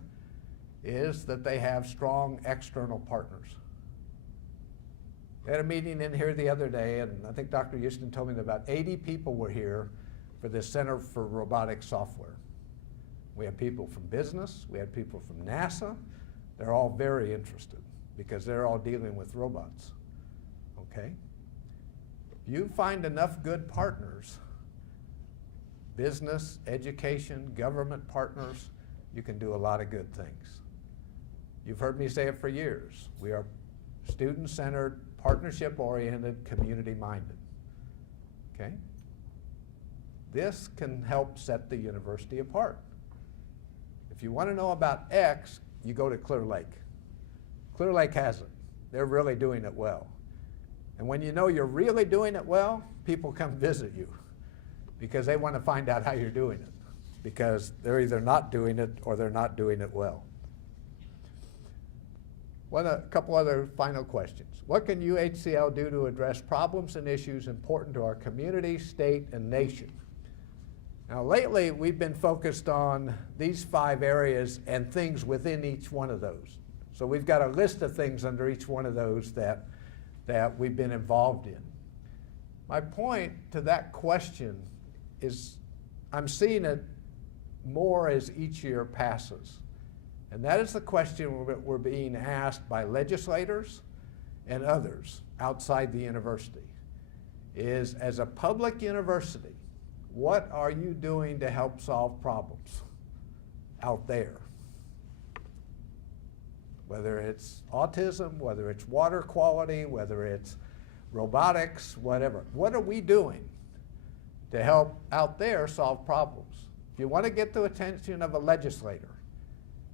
is that they have strong external partners. We had a meeting in here the other day, and I think Dr. Houston told me that about 80 people were here for the Center for Robotic Software. We had people from business, we had people from NASA. They're all very interested because they're all dealing with robots, okay? If you find enough good partners, business, education, government partners, you can do a lot of good things. You've heard me say it for years. We are student-centered, partnership-oriented, community-minded, okay? This can help set the university apart. If you want to know about X, you go to Clear Lake. Clear Lake has it. They're really doing it well. And when you know you're really doing it well, people come visit you because they want to find out how you're doing it, because they're either not doing it or they're not doing it well. A couple other final questions. What can UHCL do to address problems and issues important to our community, state, and nation? Now, lately, we've been focused on these 5 areas and things within each one of those. So we've got a list of things under each one of those that we've been involved in. My point to that question is I'm seeing it more as each year passes. And that is the question we're being asked by legislators and others outside the university, is as a public university, what are you doing to help solve problems out there? Whether it's autism, whether it's water quality, whether it's robotics, whatever. What are we doing to help out there solve problems? If you want to get the attention of a legislator,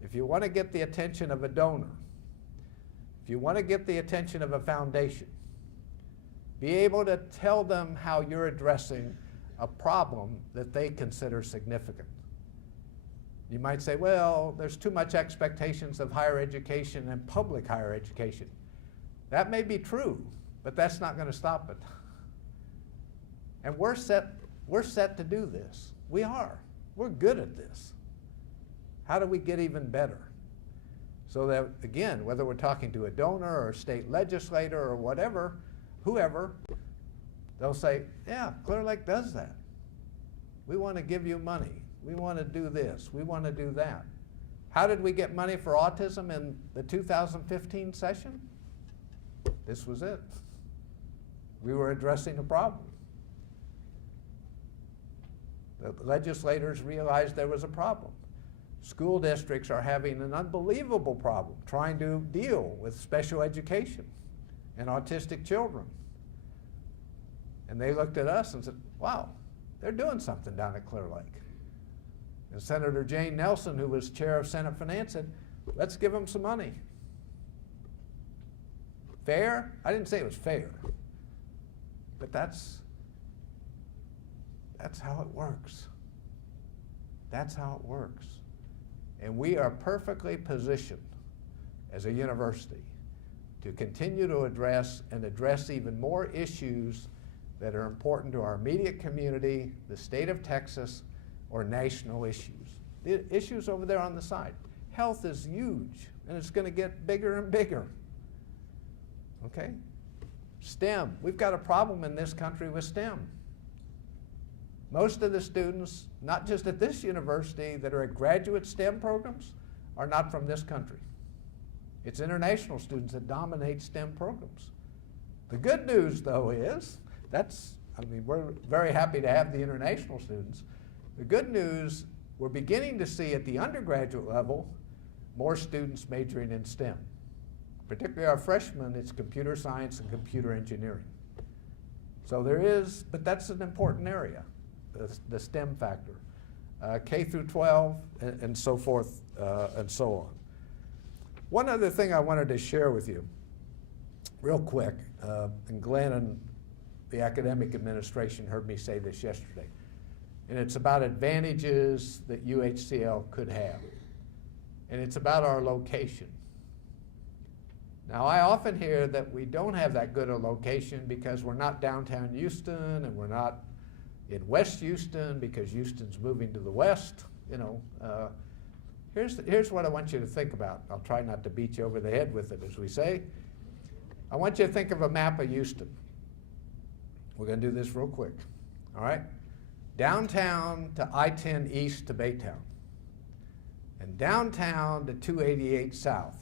if you want to get the attention of a donor, if you want to get the attention of a foundation, be able to tell them how you're addressing a problem that they consider significant. You might say, well, there's too much expectations of higher education and public higher education. That may be true, but that's not going to stop it. And we're set to do this. We are. We're good at this. How do we get even better? So that, again, whether we're talking to a donor or a state legislator or whatever, whoever, they'll say, yeah, Clear Lake does that. We want to give you money. We want to do this. We want to do that. How did we get money for autism in the 2015 session? This was it. We were addressing a problem. The legislators realized there was a problem. School districts are having an unbelievable problem trying to deal with special education and autistic children. And they looked at us and said, wow, they're doing something down at Clear Lake. And Senator Jane Nelson, who was chair of Senate Finance, said, let's give them some money. Fair? I didn't say it was fair. But that's how it works. That's how it works. And we are perfectly positioned as a university to continue to address even more issues that are important to our immediate community, the state of Texas, or national issues. The issues over there on the side. Health is huge, and it's going to get bigger and bigger. Okay? STEM. We've got a problem in this country with STEM. Most of the students, not just at this university, that are at graduate STEM programs are not from this country. It's international students that dominate STEM programs. The good news, though, is we're very happy to have the international students. The good news, we're beginning to see at the undergraduate level more students majoring in STEM. Particularly our freshmen, it's computer science and computer engineering. So there is, but that's an important area. The STEM factor, K through 12, and so forth, and so on. One other thing I wanted to share with you, real quick, and Glenn and the academic administration heard me say this yesterday, and it's about advantages that UHCL could have, and it's about our location. Now, I often hear that we don't have that good a location because we're not downtown Houston, and we're not in West Houston because Houston's moving to the west. Here's what I want you to think about. I'll try not to beat you over the head with it, as we say. I want you to think of a map of Houston. We're going to do this real quick. All right? Downtown to I-10 east to Baytown. And downtown to 288 south.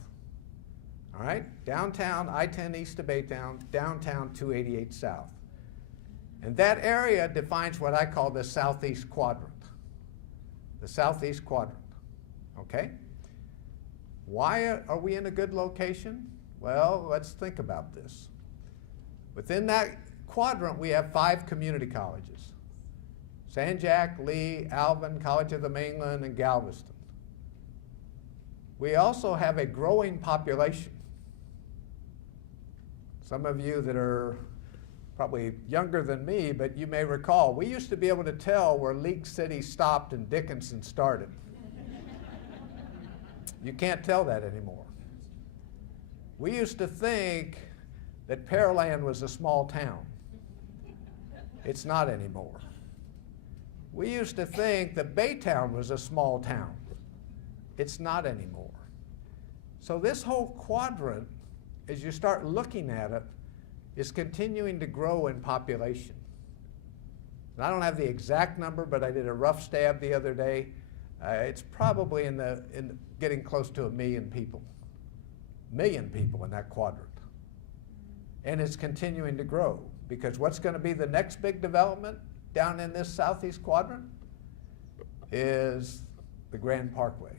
All right? Downtown, I-10 east to Baytown, downtown 288 south. And that area defines what I call the southeast quadrant. The southeast quadrant, okay? Why are we in a good location? Well, let's think about this. Within that quadrant, we have 5 community colleges. San Jac, Lee, Alvin, College of the Mainland, and Galveston. We also have a growing population. Some of you that are probably younger than me, but you may recall, we used to be able to tell where League City stopped and Dickinson started. You can't tell that anymore. We used to think that Pearland was a small town. It's not anymore. We used to think that Baytown was a small town. It's not anymore. So this whole quadrant, as you start looking at it, is continuing to grow in population. And I don't have the exact number, but I did a rough stab the other day. It's probably in getting close to 1 million people. 1 million people in that quadrant. And it's continuing to grow, because what's going to be the next big development down in this southeast quadrant is the Grand Parkway.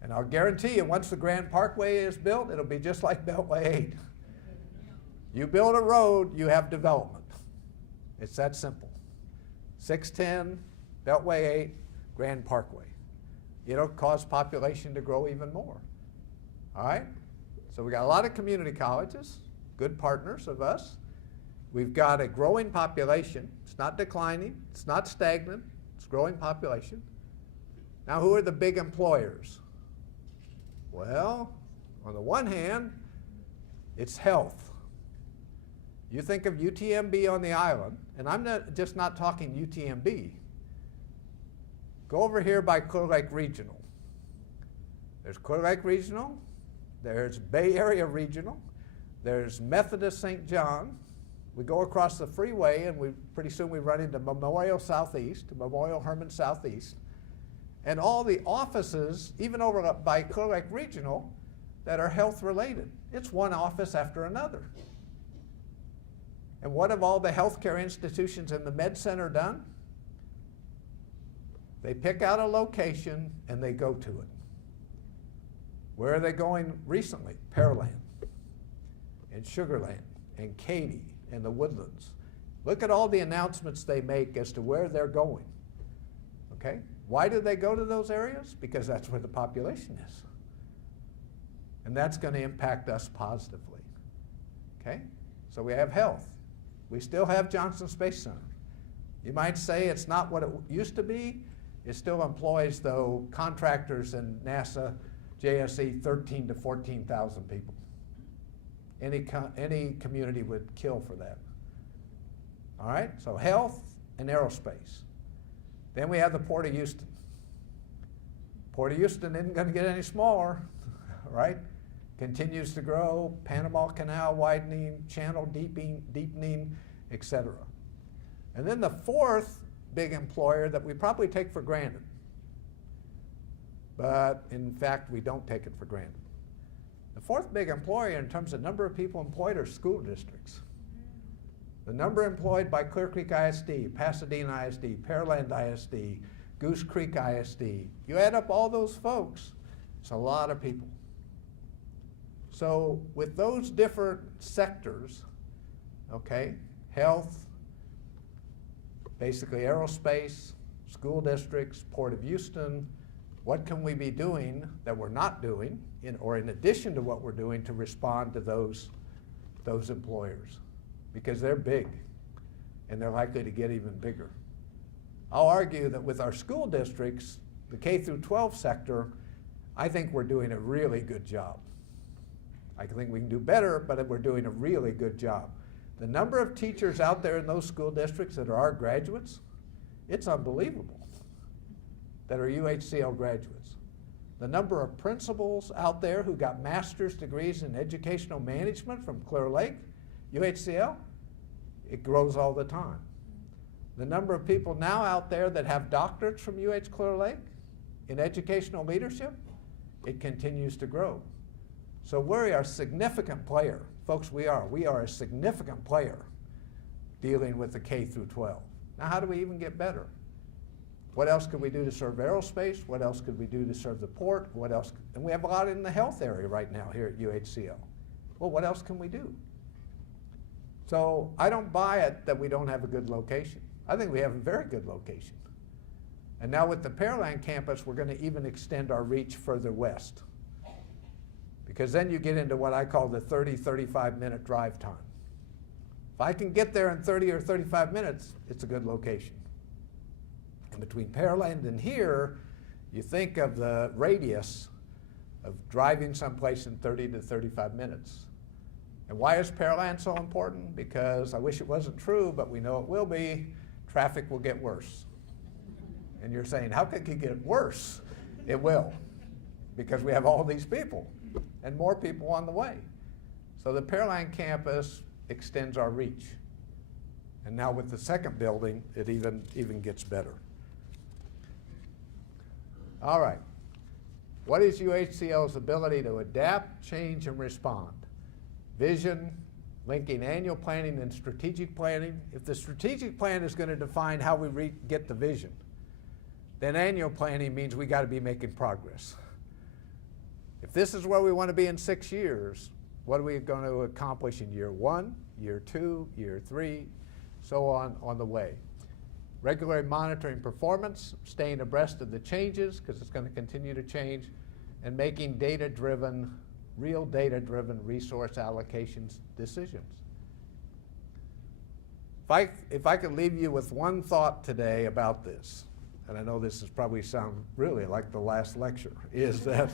And I'll guarantee you, once the Grand Parkway is built, it'll be just like Beltway 8. You build a road, you have development. It's that simple. 610, Beltway 8, Grand Parkway. It'll cause population to grow even more. All right? So we got a lot of community colleges, good partners of us. We've got a growing population. It's not declining, it's not stagnant, it's growing population. Now, who are the big employers? Well, on the one hand, it's health. You think of UTMB on the island, and I'm just not talking UTMB. Go over here by Clear Lake Regional. There's Clear Lake Regional, there's Bay Area Regional, there's Methodist St. John. We go across the freeway, and pretty soon we run into Memorial Southeast, Memorial Herman Southeast. And all the offices, even over by Clear Lake Regional, that are health related. It's one office after another. And what have all the healthcare institutions in the Med Center done? They pick out a location and they go to it. Where are they going recently? Pearland, and Sugarland, and Katy, and the Woodlands. Look at all the announcements they make as to where they're going. Okay? Why do they go to those areas? Because that's where the population is. And that's going to impact us positively. Okay? So we have health. We still have Johnson Space Center. You might say it's not what it used to be. It still employs, though, contractors and NASA, JSC, 13 to 14,000 people. Any community would kill for that. All right? So health and aerospace. Then we have the Port of Houston. Port of Houston isn't going to get any smaller, right? Continues to grow, Panama Canal widening, channel deepening, etc. And then the fourth big employer that we probably take for granted, but in fact we don't take it for granted. The fourth big employer in terms of number of people employed are school districts. The number employed by Clear Creek ISD, Pasadena ISD, Pearland ISD, Goose Creek ISD, you add up all those folks, it's a lot of people. So with those different sectors, okay, health, basically aerospace, school districts, Port of Houston, what can we be doing that we're not doing, or in addition to what we're doing to respond to those employers? Because they're big, and they're likely to get even bigger. I'll argue that with our school districts, the K through 12 sector, I think we're doing a really good job. I think we can do better, but we're doing a really good job. The number of teachers out there in those school districts that are our graduates, it's unbelievable, that are UHCL graduates. The number of principals out there who got master's degrees in educational management from Clear Lake, UHCL, it grows all the time. The number of people now out there that have doctorates from UH Clear Lake in educational leadership, it continues to grow. So we're a significant player. Folks, we are a significant player dealing with the K through 12. Now, how do we even get better? What else could we do to serve aerospace? What else could we do to serve the port? What else? And we have a lot in the health area right now here at UHCL. Well, what else can we do? So I don't buy it that we don't have a good location. I think we have a very good location. And now with the Pearland campus, we're going to even extend our reach further west. Because then you get into what I call the 30, 35-minute drive time. If I can get there in 30 or 35 minutes, it's a good location. And between Pearland and here, you think of the radius of driving someplace in 30 to 35 minutes. And why is Pearland so important? Because I wish it wasn't true, but we know it will be. Traffic will get worse. And you're saying, how could it get worse? It will, because we have all these people and more people on the way. So the Pearland campus extends our reach. And now with the second building, it even gets better. All right. What is UHCL's ability to adapt, change, and respond? Vision, linking annual planning and strategic planning. If the strategic plan is going to define how we get the vision, then annual planning means we got to be making progress. If this is where we want to be in 6 years, what are we going to accomplish in year 1, year 2, year 3, so on the way? Regularly monitoring performance, staying abreast of the changes, because it's going to continue to change, and making data-driven, real data-driven resource allocations decisions. If I could leave you with one thought today about this, and I know this is probably sound really like the last lecture, is that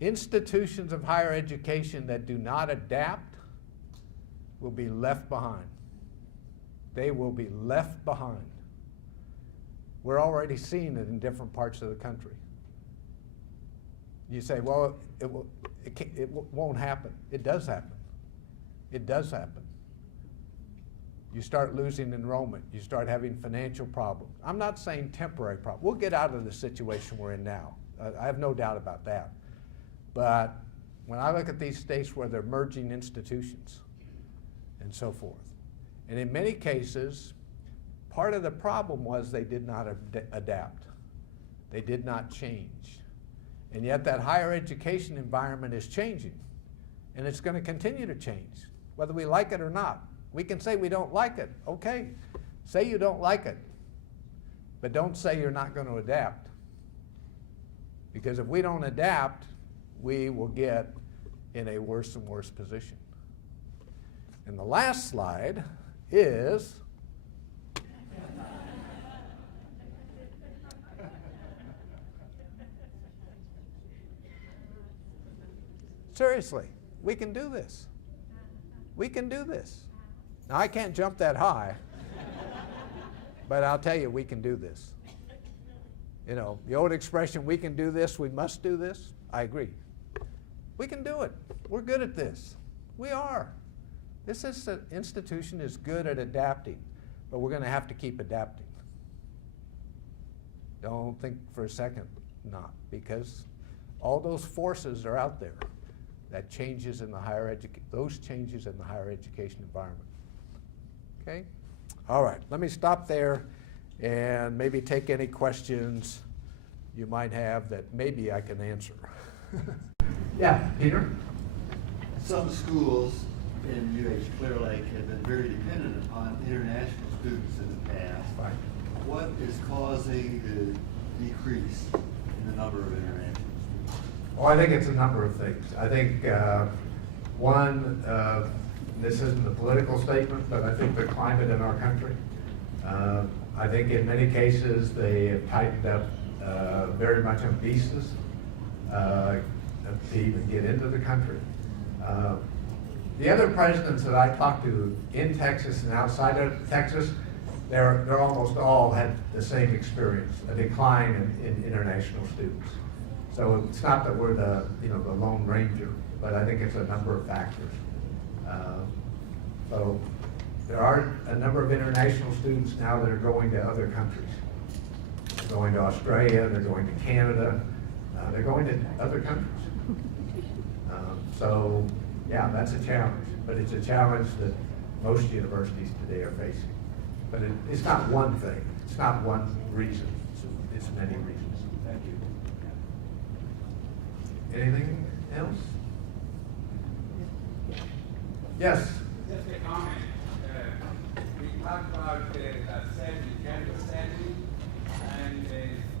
institutions of higher education that do not adapt will be left behind. They will be left behind. We're already seeing it in different parts of the country. You say, well, it won't happen. It does happen. It does happen. You start losing enrollment. You start having financial problems. I'm not saying temporary problems. We'll get out of the situation we're in now. I have no doubt about that. But when I look at these states where they're merging institutions and so forth, and in many cases, part of the problem was they did not adapt. They did not change. And yet that higher education environment is changing. And it's going to continue to change, whether we like it or not. We can say we don't like it. Okay, say you don't like it. But don't say you're not going to adapt. Because if we don't adapt, we will get in a worse and worse position. And the last slide is seriously, we can do this. We can do this. Now, I can't jump that high, but I'll tell you, we can do this. You know, the old expression, we can do this, we must do this, I agree. We can do it. We're good at this. We are. This institution is good at adapting, but we're going to have to keep adapting. Don't think for a second not, because all those forces are out there that changes in the those changes in the higher education environment. Okay? All right, let me stop there and maybe take any questions you might have that maybe I can answer. Yeah, Peter? Some schools in UH Clear Lake have been very dependent upon international students in the past. Right. What is causing the decrease in the number of international students? Well, I think it's a number of things. I think one, this isn't a political statement, but I think the climate in our country. I think in many cases they have tightened up very much on visas to even get into the country. The other presidents that I talked to in Texas and outside of Texas, they're almost all had the same experience, a decline in international students. So it's not that we're the Lone Ranger, but I think it's a number of factors. So there are a number of international students now that are going to other countries. They're going to Australia, they're going to Canada, they're going to other countries. So yeah, that's a challenge, but it's a challenge that most universities today are facing. But it's not one thing, it's not one reason, it's many reasons. Thank you. Anything else? Yes? Just a comment. talked about the setting, campus setting, and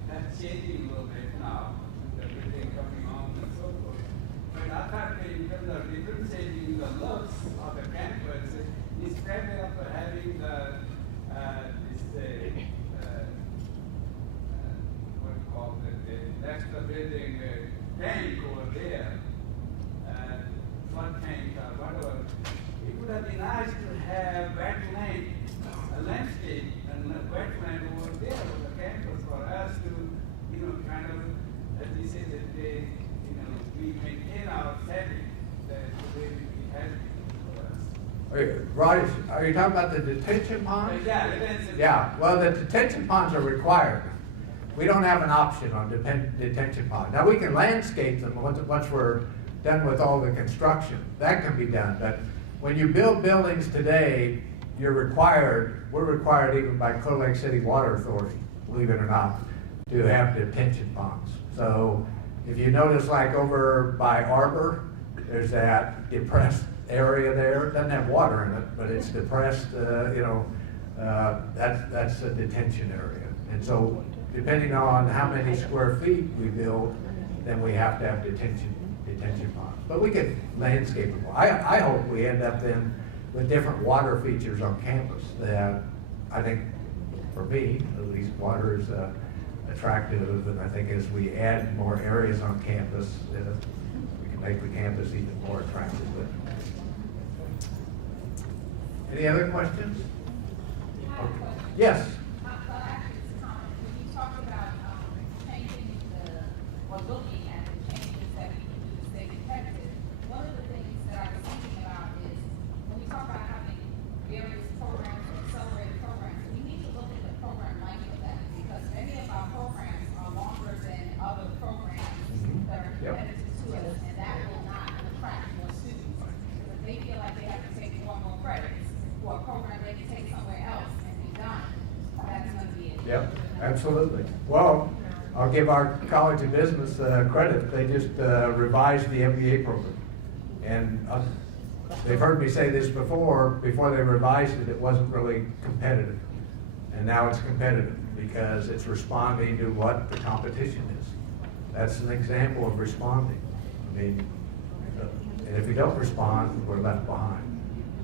that's changing a little bit now, the building coming on and so forth. But I thought in terms of differentiating the looks of the campus, instead of having the what you call the next building tank over there, flood tank or whatever, it would have been nice to have wetland, a landscape and a wetland over there on the campus for us to, kind of, as we say, that they, we maintain our setting the way it has been for us. Rod, are you talking about the detention ponds? Yeah, detention. Yeah, well, the detention ponds are required. We don't have an option on detention ponds. Now, we can landscape them once we're done with all the construction. That can be done, but when you build buildings today, we're required even by Clear Lake City Water Authority, believe it or not, to have detention ponds. So if you notice, like over by Arbor, there's that depressed area there. It doesn't have water in it, but it's depressed, that's a detention area. And so depending on how many square feet we build, then we have to have detention ponds. But we could landscape them. I hope we end up then with different water features on campus that I think, for me, at least, water is attractive. And I think as we add more areas on campus, we can make the campus even more attractive. Any other questions? Okay. Yes. Looking at the changes that we can do to stay competitive, one of the things that I was thinking about is when we talk about having various programs or accelerated programs, we need to look at the program length of that, because many of our programs are longer than other programs that are competitive to us, and that will not attract more students. Because if they feel like they have to take more and more credits for a program they can take somewhere else and be done, that's going to be it. Yep, absolutely. Well, I'll give our College of Business credit. They just revised the MBA program. And they've heard me say this before they revised it, it wasn't really competitive. And now it's competitive because it's responding to what the competition is. That's an example of responding. I mean, and if we don't respond, we're left behind.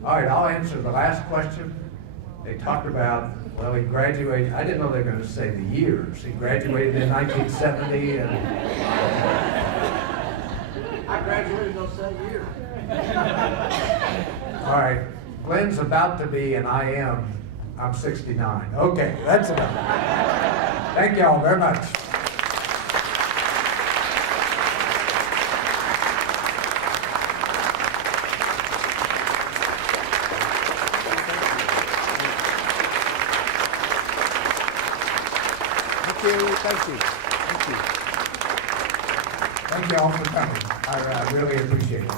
All right, I'll answer the last question. They talked about, well, he graduated, I didn't know they were going to say the years. He graduated in 1970 and... I graduated those same years. All right, Glenn's about to be, and I'm 69. Okay, that's enough. Thank you all very much. Thank you. Thank you. Thank you all for coming. I really appreciate it.